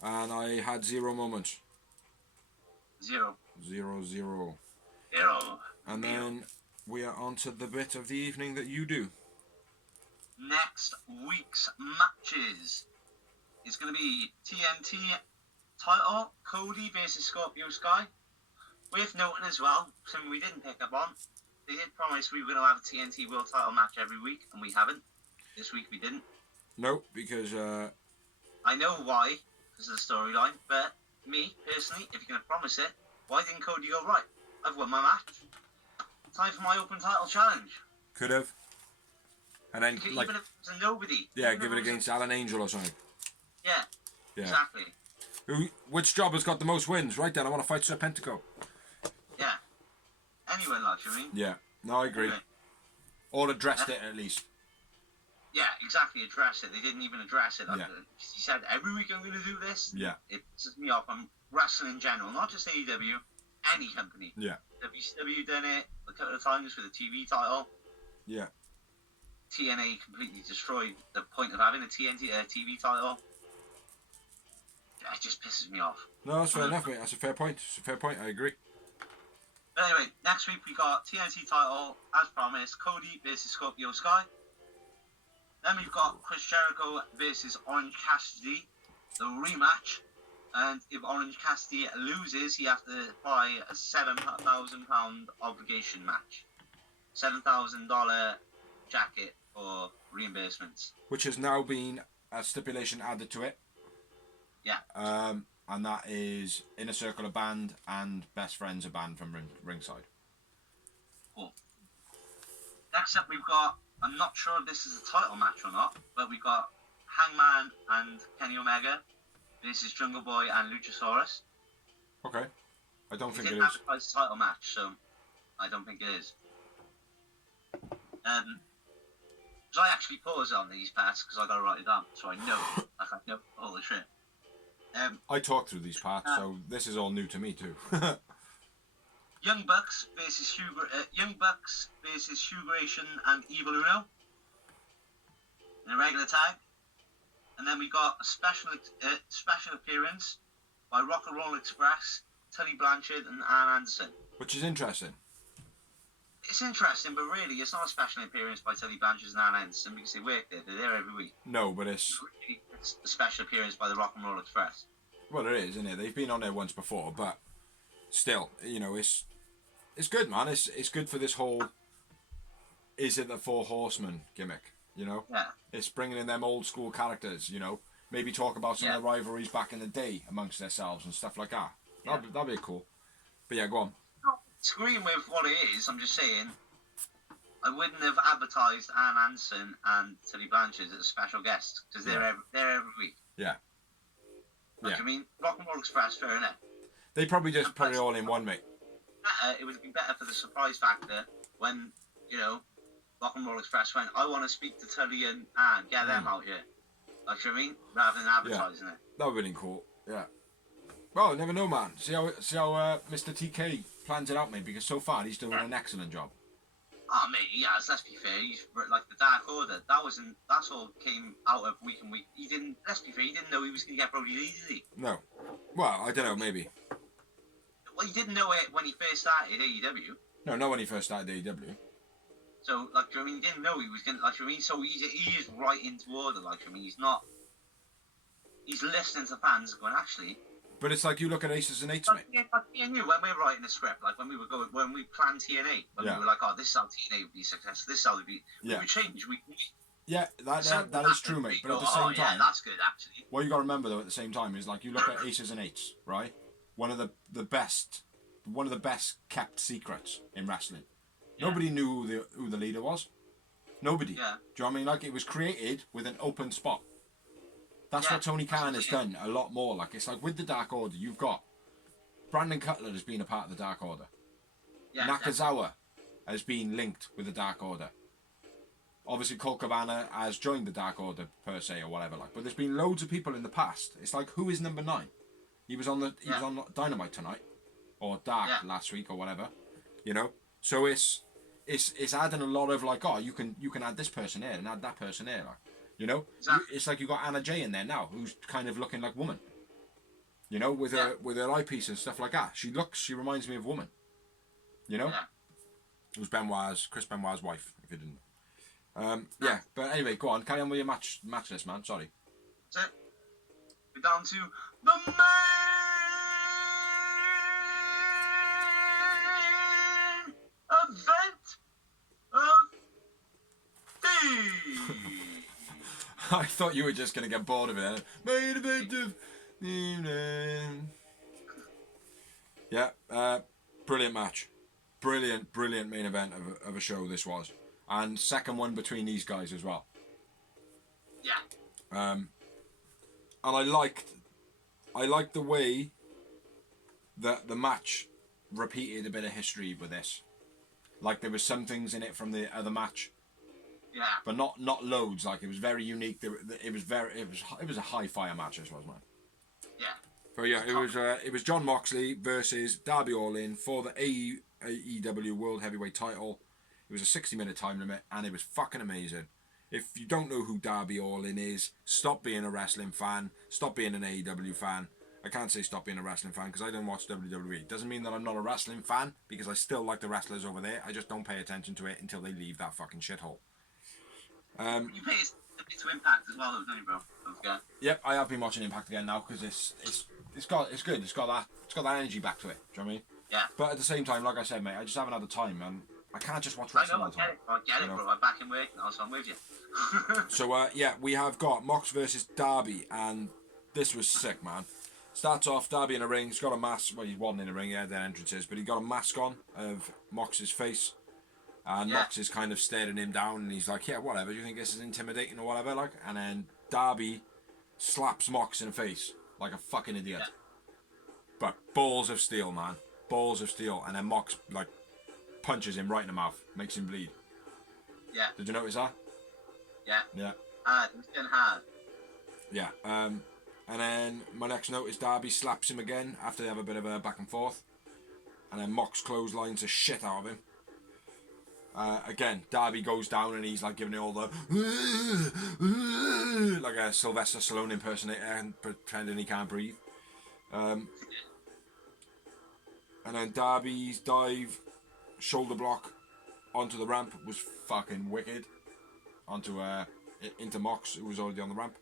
And I had 0 moments. 0. 0. And then we are on to the bit of the evening that you do. Next week's matches is going to be TNT title, Cody versus Scorpio Sky. Worth noting as well, something we didn't pick up on, they did promise we were going to have a TNT World title match every week, and we haven't. This week we didn't. No, because... I know why, because of the storyline, but me, personally, if you're going to promise it, why didn't Cody go, right, I've won my match. Time for my open title challenge. Could have. And then, Even like, if it's a nobody. yeah, Even give if it against Alan Angel or something. Yeah. Yeah. Exactly. Which job has got the most wins? Right then, I want to fight Serpentico. Yeah. Anyone, like, you mean? Yeah. No, I agree. Anyway. Or addressed it at least. Yeah, exactly. Address it. They didn't even address it. Like, Yeah. He said, every week I'm going to do this. Yeah. It pisses me off. I'm wrestling in general, not just AEW, any company. Yeah. WCW done it a couple of times with a TV title. Yeah. TNA completely destroyed the point of having a TV title. It just pisses me off. No, that's fair enough, mate. That's a fair point. It's a fair point. I agree. But anyway, next week we got TNT title, as promised, Cody versus Scorpio Sky. Then we've got Chris Jericho versus Orange Cassidy, the rematch. And if Orange Cassidy loses, he has to buy a £7,000 obligation match. $7,000 jacket for reimbursements. Which has now been a stipulation added to it. Yeah. And that is Inner Circle a band and Best Friends a band from ringside. Cool. Next up we've got, I'm not sure if this is a title match or not, but we've got Hangman and Kenny Omega versus Jungle Boy and Luchasaurus. Okay. I don't think it didn't is. advertise a title match, so I don't think it is. So I actually paused on these parts because I got to write it down, so I know, I know all the shit. I talked through these parts, so this is all new to me too. Young Bucks versus Hugh Grayson and Evil Uno in a regular tag, and then we got a special appearance by Rock and Roll Express, Tully Blanchard and Ann Anderson. Which is interesting. It's interesting, but really, it's not a special appearance by Tully Blanchard and Ann Anderson because they work there. They're there every week. No, but it's a special appearance by the Rock and Roll Express. Well, it is, isn't it? They've been on there once before, but still, you know, it's good, man. It's good for this whole is it the Four Horsemen gimmick, you know? Yeah. It's bringing in them old school characters, you know? Maybe talk about some of the rivalries back in the day amongst themselves and stuff like that. That'd be cool. But yeah, go on. Scream with what it is, I'm just saying, I wouldn't have advertised Ann Anderson and Tully Blanchard as special guests because they're every week. Yeah. I mean, Rock and Roll Express, fair enough. They probably just put it all in one, mate. It would have been better for the surprise factor when, you know, Rock and Roll Express went, I want to speak to Tully and Ann, get them out here. Like, you know what I mean? Rather than advertising it. That would have been cool, yeah. Well, never know, man. See how Mr. TK plans it out, mate, because so far he's doing an excellent job. Oh, mate, he has. Let's be fair. He's like the Dark Order. That's all came out of week and week. He didn't. Let's be fair. He didn't know he was going to get Brody Lee, did he? No. Well, I don't know. Maybe. Well, he didn't know it when he first started AEW. No, not when he first started AEW. So, like, I mean, he didn't know he was going to. Like, I mean, so he is right into order. Like, I mean, he's not. He's listening to fans going, actually. But it's like you look at Aces and Eights, mate. Yeah, like me and you, when we were writing the script, like when we planned TNA, when we were like, oh, this is how TNA would be successful, this is how it would be, we would change. Yeah, that is true, mate. But at the same time, that's good, actually. What you got to remember, though, at the same time, is like you look at Aces and Eights, right? One of the best kept secrets in wrestling. Yeah. Nobody knew who the leader was. Nobody. Yeah. Do you know what I mean? Like, it was created with an open spot. That's what Tony Khan has done a lot more. Like, it's like with the Dark Order, you've got Brandon Cutler has been a part of the Dark Order. Yeah, Nakazawa has been linked with the Dark Order. Obviously, Colt Cabana has joined the Dark Order per se or whatever. Like, but there's been loads of people in the past. It's like, who is number 9? He was on Dynamite tonight, or Dark last week or whatever. You know, so it's adding a lot of like, oh, you can add this person here and add that person here, like. You know, it's like you got Anna Jay in there now, who's kind of looking like woman. You know, with her eyepiece and stuff like that. She reminds me of woman. You know, it was Chris Benoit's wife. If you didn't. But anyway, go on. Carry on with your match list, man. Sorry. That's it. We're down to the main event of the. I thought you were just going to get bored of it. Main event of the evening. Yeah, brilliant match. Brilliant main event of a show this was. and second one between these guys as well. Yeah. And I liked the way that the match repeated a bit of history with this. Like there was some things in it from the other match. Yeah. But not loads. Like it was very unique. It was a high fire match. This was, man. Yeah. But yeah, it was John Moxley versus Darby Allin for the AEW World Heavyweight Title. It was a 60-minute time limit, and it was fucking amazing. If you don't know who Darby Allin is, stop being a wrestling fan. Stop being an AEW fan. I can't say stop being a wrestling fan because I don't watch WWE. Doesn't mean that I'm not a wrestling fan because I still like the wrestlers over there. I just don't pay attention to it until they leave that fucking shithole. You pay a bit to Impact as well, don't you, bro? Don't forget. Yep, I have been watching Impact again now because it's good. It's got that energy back to it. Do you know what I mean? Yeah. But at the same time, like I said, mate, I just haven't had the time, and I can't just watch I wrestling know, all the time. I get it, bro. I'm back in work now, so I'm with you. So yeah, we have got Mox versus Darby, and this was sick, man. Starts off Darby in a ring. He's got a mask. Well, he wasn't in a ring. He had their entrances, but he got a mask on of Mox's face. And Mox is kind of staring him down, and he's like, yeah, whatever, do you think this is intimidating or whatever? Like, and then Darby slaps Mox in the face like a fucking idiot. Yeah. But balls of steel, man. Balls of steel. And then Mox, like, punches him right in the mouth, makes him bleed. Yeah. Did you notice that? Yeah. Yeah. Hard. It's getting hard. Yeah. And then my next note is Darby slaps him again after they have a bit of a back and forth. And then Mox clotheslines the shit out of him. Again, Darby goes down and he's like giving it all the like a Sylvester Stallone impersonator and pretending he can't breathe. And then Darby's dive shoulder block onto the ramp was fucking wicked. Into Mox, who was already on the ramp.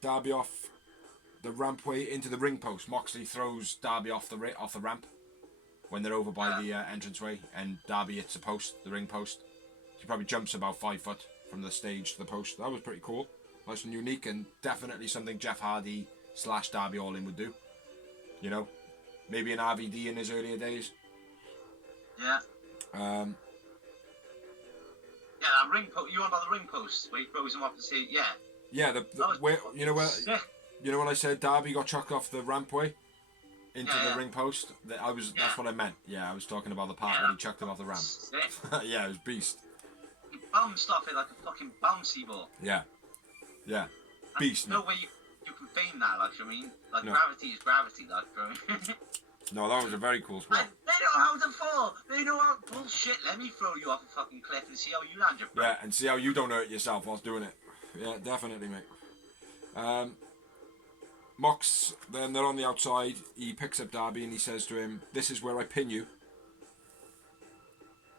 Darby off the rampway into the ring post. Moxley throws Darby off the ramp when they're over by the entranceway, and Darby hits the post, the ring post. He probably jumps about 5 foot from the stage to the post. That was pretty cool. Nice and unique, and definitely something Jeff Hardy / Darby Allin would do. You know, maybe an RVD in his earlier days. Yeah. Yeah, that ring post. You on about the ring post where he throws him off the seat? Yeah. Yeah, you know when I said Darby got chucked off the rampway into the ring post? That's what I meant. Yeah, I was talking about the part when he chucked him off the ramp. Yeah, it was beast. He bounced off it like a fucking bouncy ball. Yeah. Yeah. Beast. No way you can feign that, like, I mean, like, No. gravity is gravity, like, bro. No, that was a very cool spot. They know how to fall. They know how bullshit. Let me throw you off a fucking cliff and see how you land, your bro. Yeah, and see how you don't hurt yourself whilst doing it. Yeah, definitely, mate. Mox, then they're on the outside. He picks up Darby and he says to him, "This is where I pin you."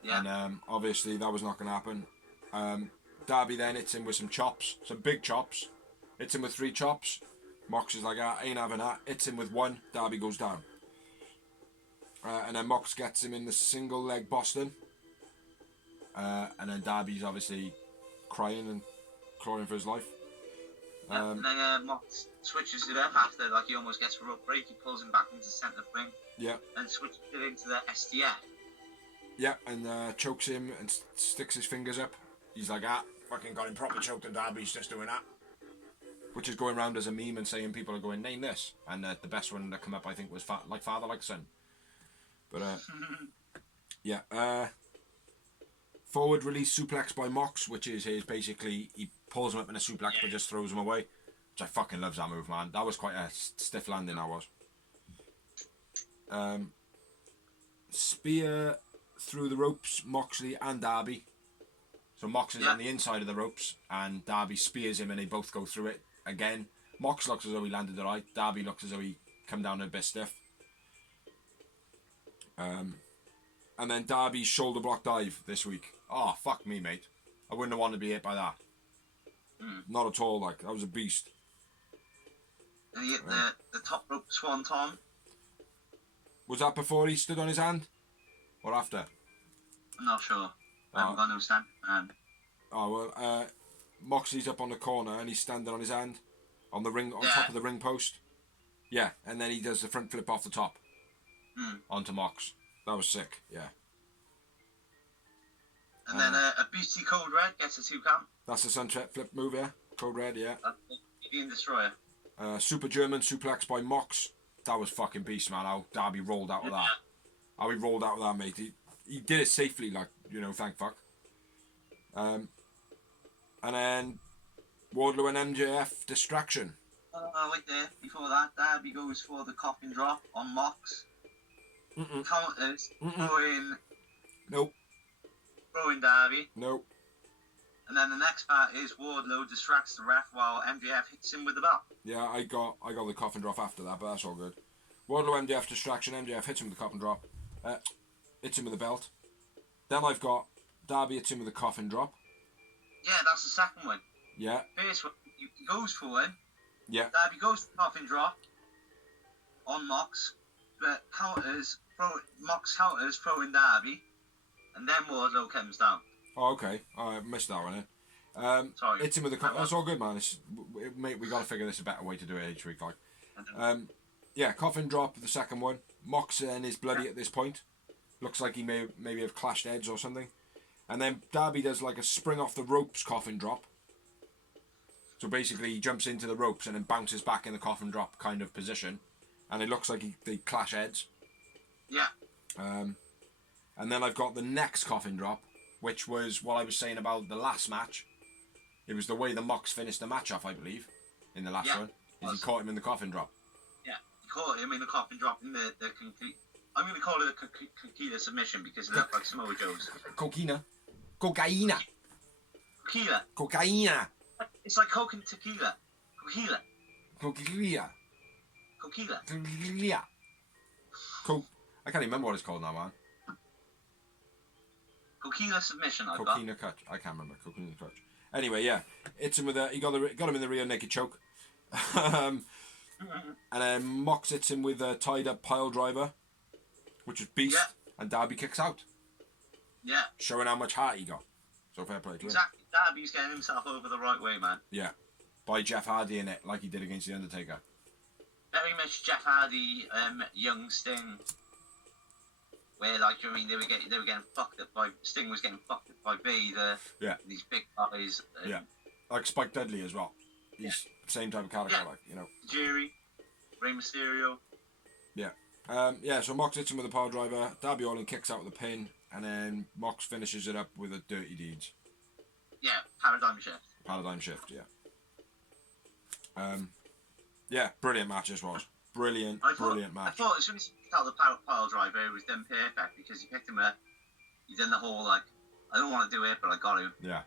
Yeah. And obviously that was not going to happen. Darby then hits him with some chops, some big chops. Hits him with 3 chops. Mox is like, I ain't having that. Hits him with 1. Darby goes down. And then Mox gets him in the single leg Boston. And then Darby's obviously crying and clawing for his life. And then Mox switches it up after, like, he almost gets a rope break. He pulls him back into the centre ring. Yeah. And switches it into the SDF. Yeah, and chokes him and sticks his fingers up. He's like, fucking got him proper choked, and Darby's just doing that. Which is going around as a meme and saying people are going, name this. And the best one that come up, I think, was like father, like son. But, yeah. Forward release suplex by Mox, which is his, basically, he pulls him up in a suplex but just throws him away. Which I fucking loves that move, man. That was quite a stiff landing, that was. Spear through the ropes, Moxley and Darby. So Mox is on the inside of the ropes, and Darby spears him, and they both go through it again. Mox looks as though he landed it right. Darby looks as though he come down a bit stiff. And then Darby's shoulder block dive this week. Oh, fuck me, mate. I wouldn't have wanted to be hit by that. Not at all, like, that was a beast. And he hit the top rope swanton. Was that before he stood on his hand? Or after? I'm not sure. I haven't got no stand. Oh, well, Moxley's up on the corner and he's standing on his hand on the ring, on top of the ring post. Yeah, and then he does the front flip off the top onto Mox. That was sick, yeah. And then a Beastie Code Red gets a 2 count. That's the sunset flip move, yeah. Code Red, yeah. Being Destroyer. Super German suplex by Mox. That was fucking beast, man. How Darby rolled out of that. How he rolled out of that, mate. He did it safely, like, you know, thank fuck. And then Wardlow and MJF distraction. Wait there. Before that, Darby goes for the coffin drop on Mox. Counters, Nope. throwing Darby. Nope. And then the next part is Wardlow distracts the ref while MJF hits him with the belt. Yeah, I got the coffin drop after that, but that's all good. Wardlow MJF distraction. MJF hits him with the coffin drop. Hits him with the belt. Then I've got Darby hits him with the coffin drop. Yeah, that's the second one. Yeah. First one, he goes for it. Yeah. Darby goes for the coffin drop on Mox, but Mox counters throwing Darby, and then Wardlow comes down. Oh, okay. I missed that one then. Sorry. Hits him with the coffin. That's all good, man. Mate, we got to figure this a better way to do it each week, like. Yeah, coffin drop, the second one. Mox and is bloody at this point. Looks like he maybe have clashed heads or something. And then Darby does like a spring off the ropes coffin drop. So basically he jumps into the ropes and then bounces back in the coffin drop kind of position. And it looks like they clash heads. Yeah. And then I've got the next coffin drop, which was what I was saying about the last match. It was the way the Mox finished the match off, I believe, in the last one. He caught him in the coffin drop. Yeah, he caught him in the coffin drop in the complete... I'm going to call it a Coquina submission because it looked like Samoa Joe's. Coquina. Coquina. Cocaina. It's like Coke and tequila. Coquila. Coquilla. Coquila. Coquilla. I can't remember what it's called now, man. Coquina submission, I've got. Coquina cut. I can't remember. Coquina cut. Anyway, yeah. Hits him with he got him in the rear naked choke. And then Mox hits him with a tied up pile driver, which is beast. Yeah. And Darby kicks out. Yeah. Showing how much heart he got. So fair play to him. Exactly. Darby's getting himself over the right way, man. Yeah. By Jeff Hardy in it, like he did against The Undertaker. Very much Jeff Hardy, young Sting. Where, like, I mean, they were getting fucked up by... Sting was getting fucked up by B, these big guys. Yeah. Like Spike Dudley as well. He's same type of character, like, you know. Jerry, Rey Mysterio. Yeah. So Mox hits him with a power driver. Darby Allin kicks out with a pin. And then Mox finishes it up with a Dirty Deeds. Yeah, Paradigm Shift. Paradigm Shift, yeah. Yeah, brilliant match this was. Brilliant match. I thought as soon as he picked out the pile driver, it was done perfect because he picked him up. He done the whole, like, I don't want to do it, but I got to. Yeah.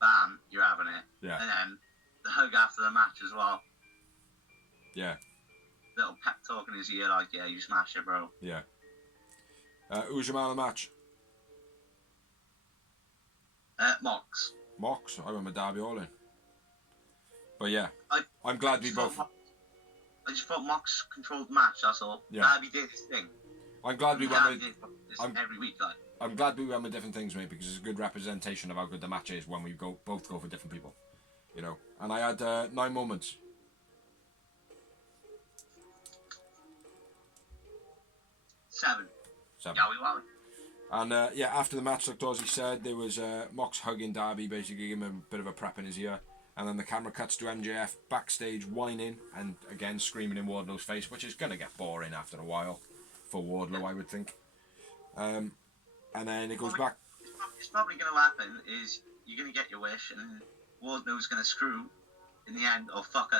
Bam, you're having it. Yeah. And then the hug after the match as well. Yeah. Little pep talk in his ear, like, yeah, you smash it, bro. Yeah. Who's your man of the match? Mox. Mox. I went with Darby Allin. But yeah, I'm glad we both... I just thought Mox controlled the match, that's all. Yeah. Darby did his thing. I'm glad we went with... every week, like. I'm glad we went with different things, mate, because it's a good representation of how good the match is when we both go for different people. You know? And I had 9 moments. 7. 7. Yeah, we won. And yeah, after the match, like Dawsey said, there was Mox hugging Darby, basically giving him a bit of a prep in his ear. And then the camera cuts to MJF backstage whining and again screaming in Wardlow's face, which is going to get boring after a while for Wardlow, I would think. And then it goes back. It's probably going to happen is you're going to get your wish and Wardlow's going to screw in the end or fuck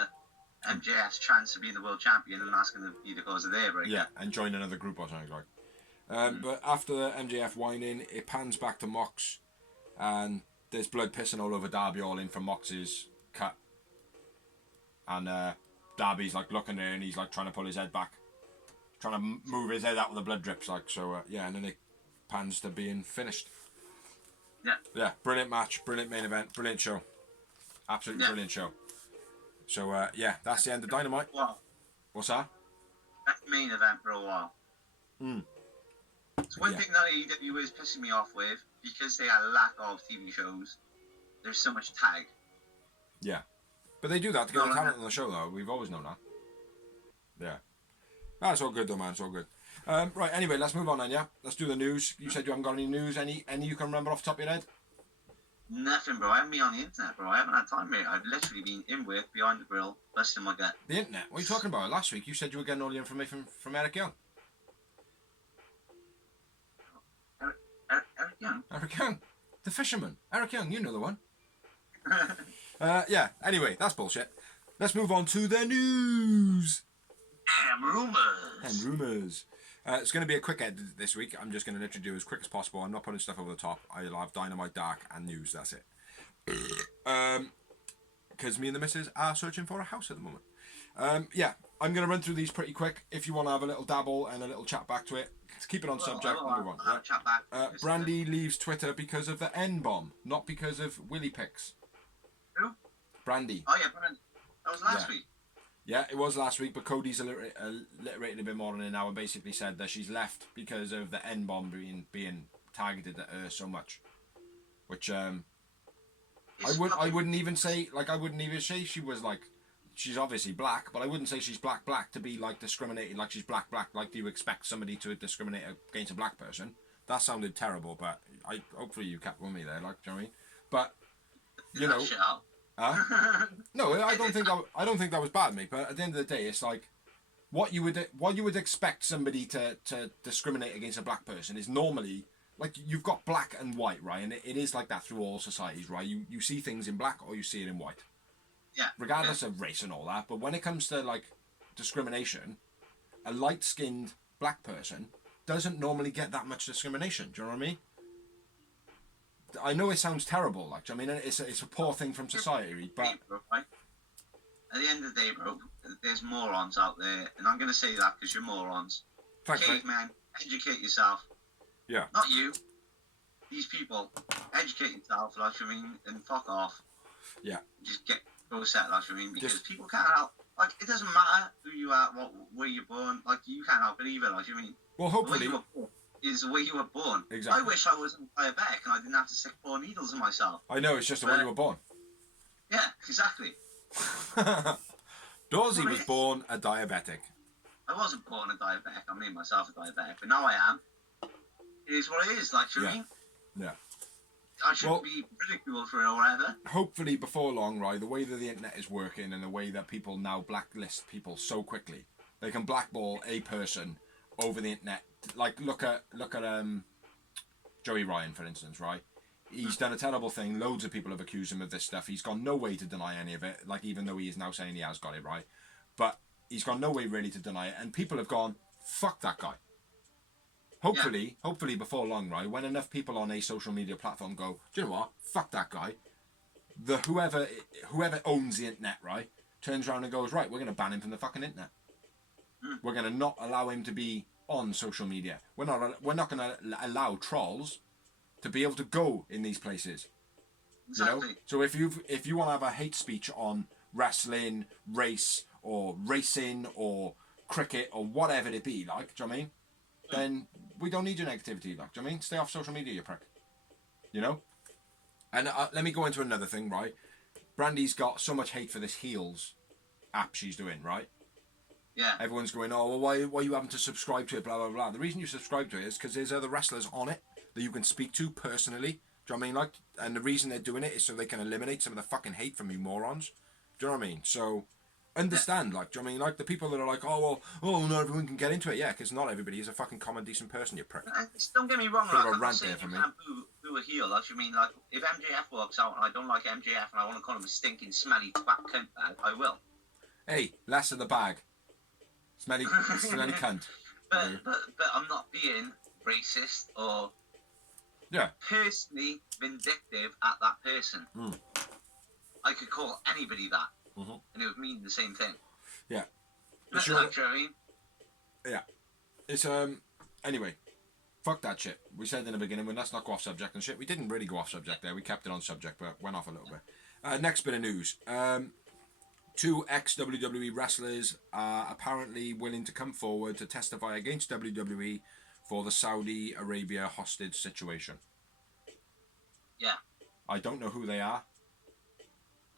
MJF's chance of being the world champion, and that's going to be the cause of their break. Yeah, and join another group or something like. But after the MJF whining, it pans back to Mox, and there's blood pissing all over Darby Allin from Mox's cut. And Darby's like looking there, and he's like trying to pull his head back, trying to move his head out with the blood drips, like so. Yeah, and then it pans to being finished. Yeah. Yeah, brilliant match, brilliant main event, brilliant show, absolutely brilliant show. So yeah, that's the end of Dynamite. Wow. What's that? That's the main event for a while. So one thing that AEW is pissing me off with, because they had a lack of TV shows, there's so much tag. Yeah. But they do that to get the talent on the show, though. We've always known that. Yeah. That's all good, though, man. It's all good. Right, anyway, let's move on then, yeah? Let's do the news. You said you haven't got any news. Any you can remember off the top of your head? Nothing, bro. I haven't been on the internet, bro. I haven't had time, mate. I've literally been in work, behind the grill, busting my gut. The internet? What are you talking about? Last week you said you were getting all the information from Eric Young. Eric Young? Eric Young. The fisherman. Eric Young, you know the one. Yeah, anyway, that's bullshit. Let's move on to the news. And rumours. And rumours. It's going to be a quick edit this week. I'm just going to literally do as quick as possible. I'm not putting stuff over the top. I'll have Dynamite, Dark, and news. That's it. Because me and the missus are searching for a house at the moment. Yeah, I'm going to run through these pretty quick. If you want to have a little dabble and a little chat back to it, to keep it on subject. Move on. I'll chat back. Brandy leaves Twitter because of the N-bomb, not because of Willy Pics. Who? Brandy. Oh yeah, Brandy. That was last week. Yeah, it was last week, but Cody's alliterated a bit more on it now and basically said that she's left because of the N-bomb being targeted at her so much. Which, I wouldn't even say she was like, she's obviously black, but I wouldn't say she's black to be like discriminated, like she's black, like you expect somebody to discriminate against a black person. That sounded terrible, but hopefully you kept with me there, like, do you know what I mean? But, you know... Shit out. No, I don't think that was bad, mate. But at the end of the day, it's like what you would expect somebody to discriminate against a black person is normally like you've got black and white, right? And it is like that through all societies, right? You see things in black or you see it in white, Yeah. regardless of race and all that. But when it comes to like discrimination, a light-skinned black person doesn't normally get that much discrimination. Do you know what I mean? I know it sounds terrible, like, I mean, it's a poor thing from society, but... At the end of the day, bro, there's morons out there, and I'm going to say that because you're morons. Thanks, mate. Caveman, educate yourself. Yeah. Not you. These people, educate yourself, like, I mean, and fuck off. Yeah. Just go set, like, I mean, because people can't help, like, it doesn't matter who you are, where you're born, like, you can't help it either, like, I mean... Well, hopefully... Is the way you were born. Exactly. I wish I wasn't diabetic and I didn't have to stick 4 needles in myself. I know, it's just the way you were born. Yeah, exactly. Dorsey was born a diabetic. I wasn't born a diabetic. I made myself a diabetic, but now I am. It is what it is, like, you know what I mean? Yeah. I shouldn't be ridiculed for it or whatever. Hopefully, before long, right, the way that the internet is working and the way that people now blacklist people so quickly, they can blackball a person over the internet. Like, look at Joey Ryan, for instance, right? He's done a terrible thing. Loads of people have accused him of this stuff. He's got no way to deny any of it, like, even though he is now saying he has got it right. But he's got no way really to deny it. And people have gone, fuck that guy. Hopefully, before long, right, when enough people on a social media platform go, do you know what? Fuck that guy. Whoever owns the internet, right, turns around and goes, right, we're going to ban him from the fucking internet. We're going to not allow him to be on social media. We're not going to allow trolls to be able to go in these places. Exactly. You know? So if you want to have a hate speech on wrestling, race, or racing, or cricket, or whatever it be, like, do you know what I mean? Then we don't need your negativity, like, do you know what I mean? Stay off social media, you prick. You know? And let me go into another thing, right? Brandy's got so much hate for this Heels app she's doing, right? Yeah. Everyone's going, oh, well, why are you having to subscribe to it, blah, blah, blah. The reason you subscribe to it is because there's other wrestlers on it that you can speak to personally. Do you know what I mean? Like, and the reason they're doing it is so they can eliminate some of the fucking hate from you morons. Do you know what I mean? So, understand, like, do you know what I mean? Like, the people that are like, not everyone can get into it. Yeah, because not everybody is a fucking common, decent person, you prick. Don't get me wrong, Bit of like, a I'm not rant saying there for you me. can't boo a heel. Like, you mean, like, if MJF walks out and I don't like MJF and I want to call him a stinking, smelly twat cunt bag, I will. Hey, less of the bag. Smelly cunt. But I'm not being racist or personally vindictive at that person. I could call anybody that, and it would mean the same thing. Yeah. Like, you know what I mean? Yeah. It's anyway. Fuck that shit. We said in the beginning, let's not go off subject and shit. We didn't really go off subject there. We kept it on subject, but went off a little bit. Next bit of news. 2 ex-WWE wrestlers are apparently willing to come forward to testify against WWE for the Saudi Arabia hostage situation. Yeah. I don't know who they are.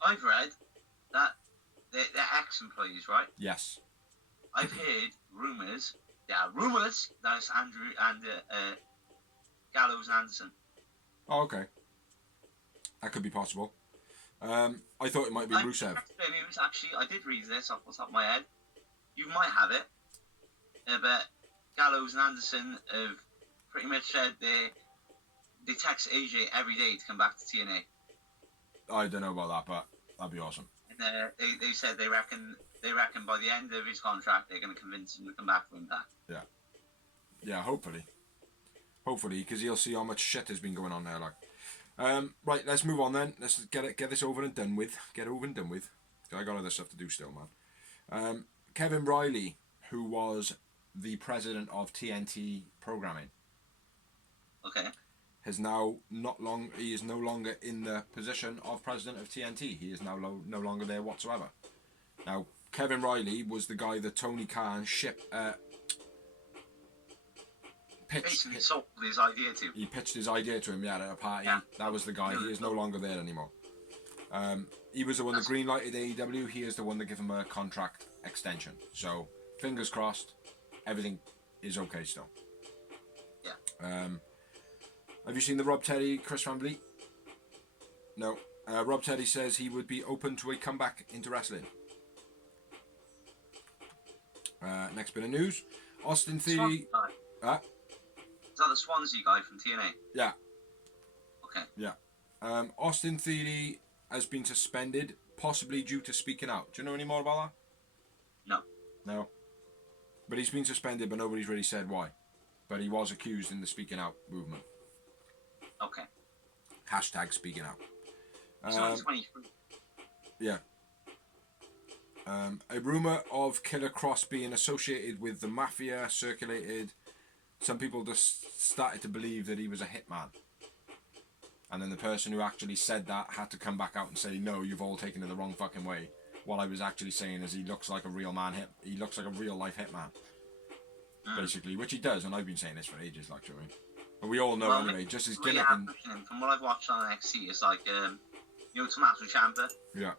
I've read that they're ex-employees, right? Yes. I've heard rumours there are rumours that it's Andrew and Gallows and Anderson. Oh, okay. That could be possible. I thought it might be Rusev. Actually, I did read this off the top of my head. You might have it, but Gallows and Anderson have pretty much said they text AJ every day to come back to TNA. I don't know about that, but that'd be awesome. And they said they reckon by the end of his contract they're going to convince him to come back to Impact. Yeah, hopefully, because he'll see how much shit has been going on there. Like, right, let's move on then. Let's get this over and done with. Get over and done with. I got other stuff to do still, man. Kevin Riley, who was the president of TNT programming, Okay. he is no longer in the position of president of TNT. He is now no longer there whatsoever. Now, Kevin Riley was the guy that Tony Khan Basically sold his idea to. He pitched his idea to him, at a party. Yeah. That was the guy. He is no longer there anymore. He was the one that greenlighted AEW. He is the one that gave him a contract extension. So, fingers crossed, everything is okay still. Yeah. Have you seen the Rob Teddy, Chris Van Vliet? No. Rob Teddy says he would be open to a comeback into wrestling. Next bit of news. Austin Theory... Is that the Swansea guy from TNA? Yeah. Okay. Yeah. Austin Theory has been suspended, possibly due to speaking out. Do you know any more about that? No. But he's been suspended, but nobody's really said why. But he was accused in the speaking out movement. Okay. Hashtag speaking out. He's only 23. Yeah. A rumour of Killer Cross being associated with the Mafia circulated. Some people just started to believe that he was a hitman. And then the person who actually said that had to come back out and say, no, you've all taken it the wrong fucking way. What I was actually saying is he looks like a real man he looks like a real life hitman. Basically, which he does, and I've been saying this for ages, like, you know what I mean? But we all know anyway, just his gimmick and... From what I've watched on NXT, it's like, Tommaso Ciampa. Yeah.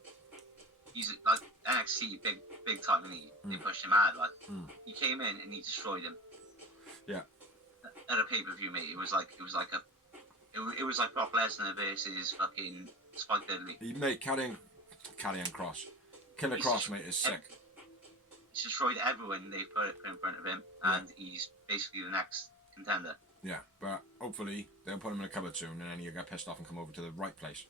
He's like NXT, big time, and they pushed him out. Like, he came in and he destroyed him. Yeah. At a pay-per-view, mate, it was like Brock Lesnar versus fucking Spike Dudley. Mate, carrying Cross. Killer Cross, mate, is sick. He's destroyed everyone they put in front of him, and he's basically the next contender. Yeah, but hopefully they'll put him in a cupboard soon, and then he'll get pissed off and come over to the right place.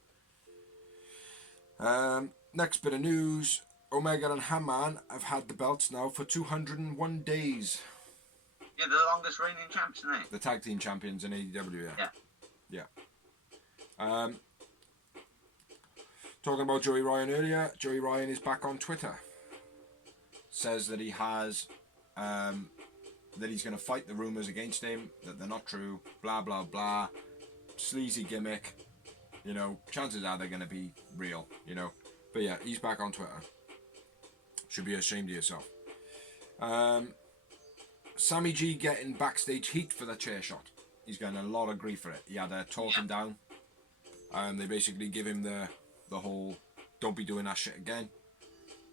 Next bit of news. Omega and Haman have had the belts now for 201 days. Yeah, the longest reigning champs, isn't it? The tag team champions in AEW, yeah. Talking about Joey Ryan earlier, Joey Ryan is back on Twitter. Says that he has, that he's going to fight the rumours against him, that they're not true, blah, blah, blah. Sleazy gimmick. You know, chances are they're going to be real, you know. But yeah, he's back on Twitter. Should be ashamed of yourself. Sammy G getting backstage heat for the chair shot. He's getting a lot of grief for it. He had a talking down. They basically give him the whole, don't be doing that shit again.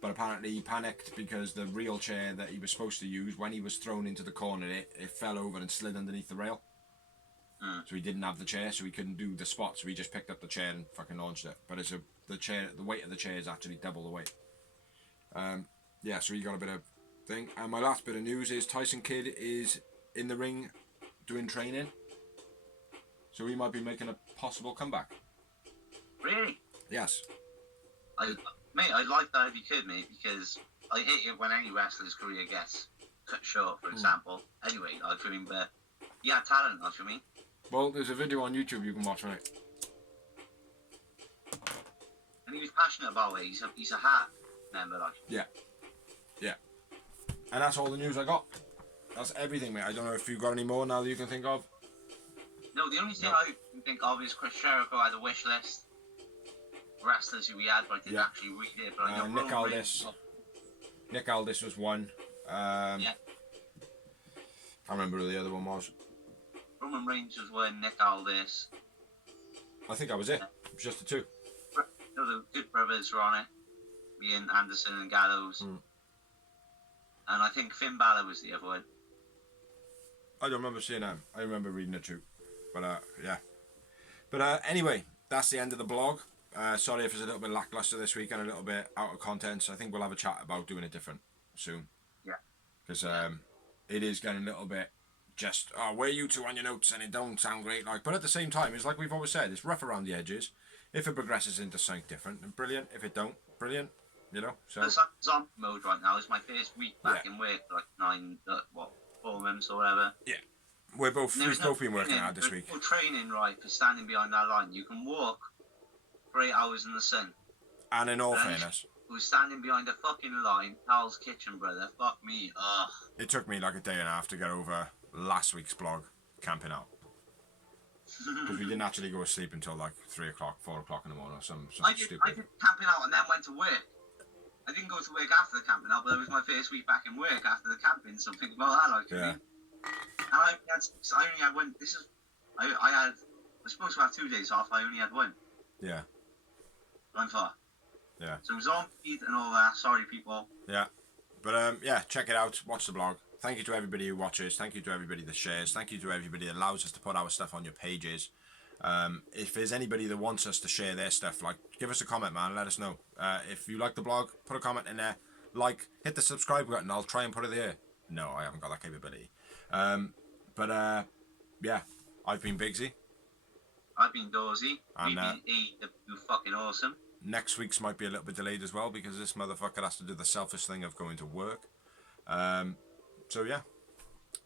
But apparently he panicked because the real chair that he was supposed to use, when he was thrown into the corner, it fell over and slid underneath the rail. So he didn't have the chair, so he couldn't do the spot. So he just picked up the chair and fucking launched it. But the weight of the chair is actually double the weight. Yeah, so he got a bit of thing. And my last bit of news is Tyson Kidd is in the ring doing training. So he might be making a possible comeback. Really? Yes. I'd like that if you could, mate, because I hate it when any wrestler's career gets cut short, for example. Anyway, like, I mean, but he had talent, like, I mean. Well, there's a video on YouTube you can watch, right? And he was passionate about it. He's a heart member, like. Yeah. And that's all the news I got. That's everything, mate. I don't know if you've got any more now that you can think of. No, the only thing I can think of is Chris Jericho had a wish list. Wrestlers who he had, but I didn't actually read it. But I know Nick Aldis. Nick Aldis was one. I can't remember who the other one was. Roman Reigns was one. Nick Aldis. I think that was it. It was just the two. The Good Brothers were on it. Ian Anderson and Gallows. And I think Finn Balor was the other one. I don't remember seeing them. I remember reading it too. But yeah. But anyway, that's the end of the blog. Sorry if it's a little bit lackluster this week and a little bit out of content. So I think we'll have a chat about doing it different soon. Yeah. Because it is getting a little bit just, where are you two on your notes, and it don't sound great. Like, but at the same time, it's like we've always said, it's rough around the edges. If it progresses into something different, then brilliant. If it don't, brilliant. You know. So it's like zombie mode right now. It's my first week back in work, like 4 months or whatever. Yeah. We've both been working hard this week. There's no training, right, for standing behind that line. You can walk for 8 hours in the sun. And in all fairness, who's standing behind a fucking line, Hal's Kitchen, brother. Fuck me. Ugh. It took me like a day and a half to get over last week's blog, camping out. Because we didn't actually go to sleep until like 3 o'clock, 4 o'clock in the morning or some stupid. I did camping out and then went to work. I didn't go to work after the camping out, but it was my first week back in work after the camping, so think about that, like, yeah. And I only had one. I was supposed to have 2 days off. I only had one. Yeah. Going far. Yeah. So it was on feed and all that. Sorry, people. Yeah. But yeah, check it out. Watch the blog. Thank you to everybody who watches. Thank you to everybody that shares. Thank you to everybody that allows us to put our stuff on your pages. If there's anybody that wants us to share their stuff, like, give us a comment, man. Let us know. If you like the blog, put a comment in there. Like, hit the subscribe button. I'll try and put it there. No, I haven't got that capability. But yeah, I've been Bigsy. I've been Dorsey. And, We've been AEW fucking awesome. Next week's might be a little bit delayed as well because this motherfucker has to do the selfish thing of going to work. So yeah,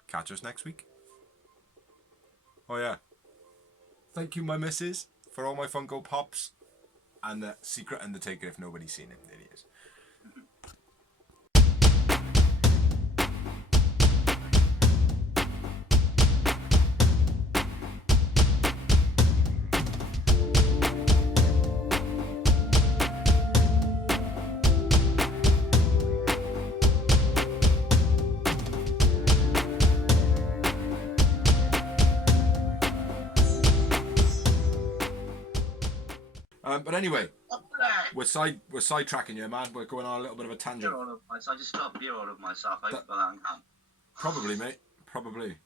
catch us next week. Oh yeah, thank you, my missus, for all my Funko Pops and the Secret Undertaker. If nobody's seen him, there he is. But anyway, we're sidetracking you, man. We're going on a little bit of a tangent. I just got beer all of myself. I got that in hand. Probably, mate. Probably.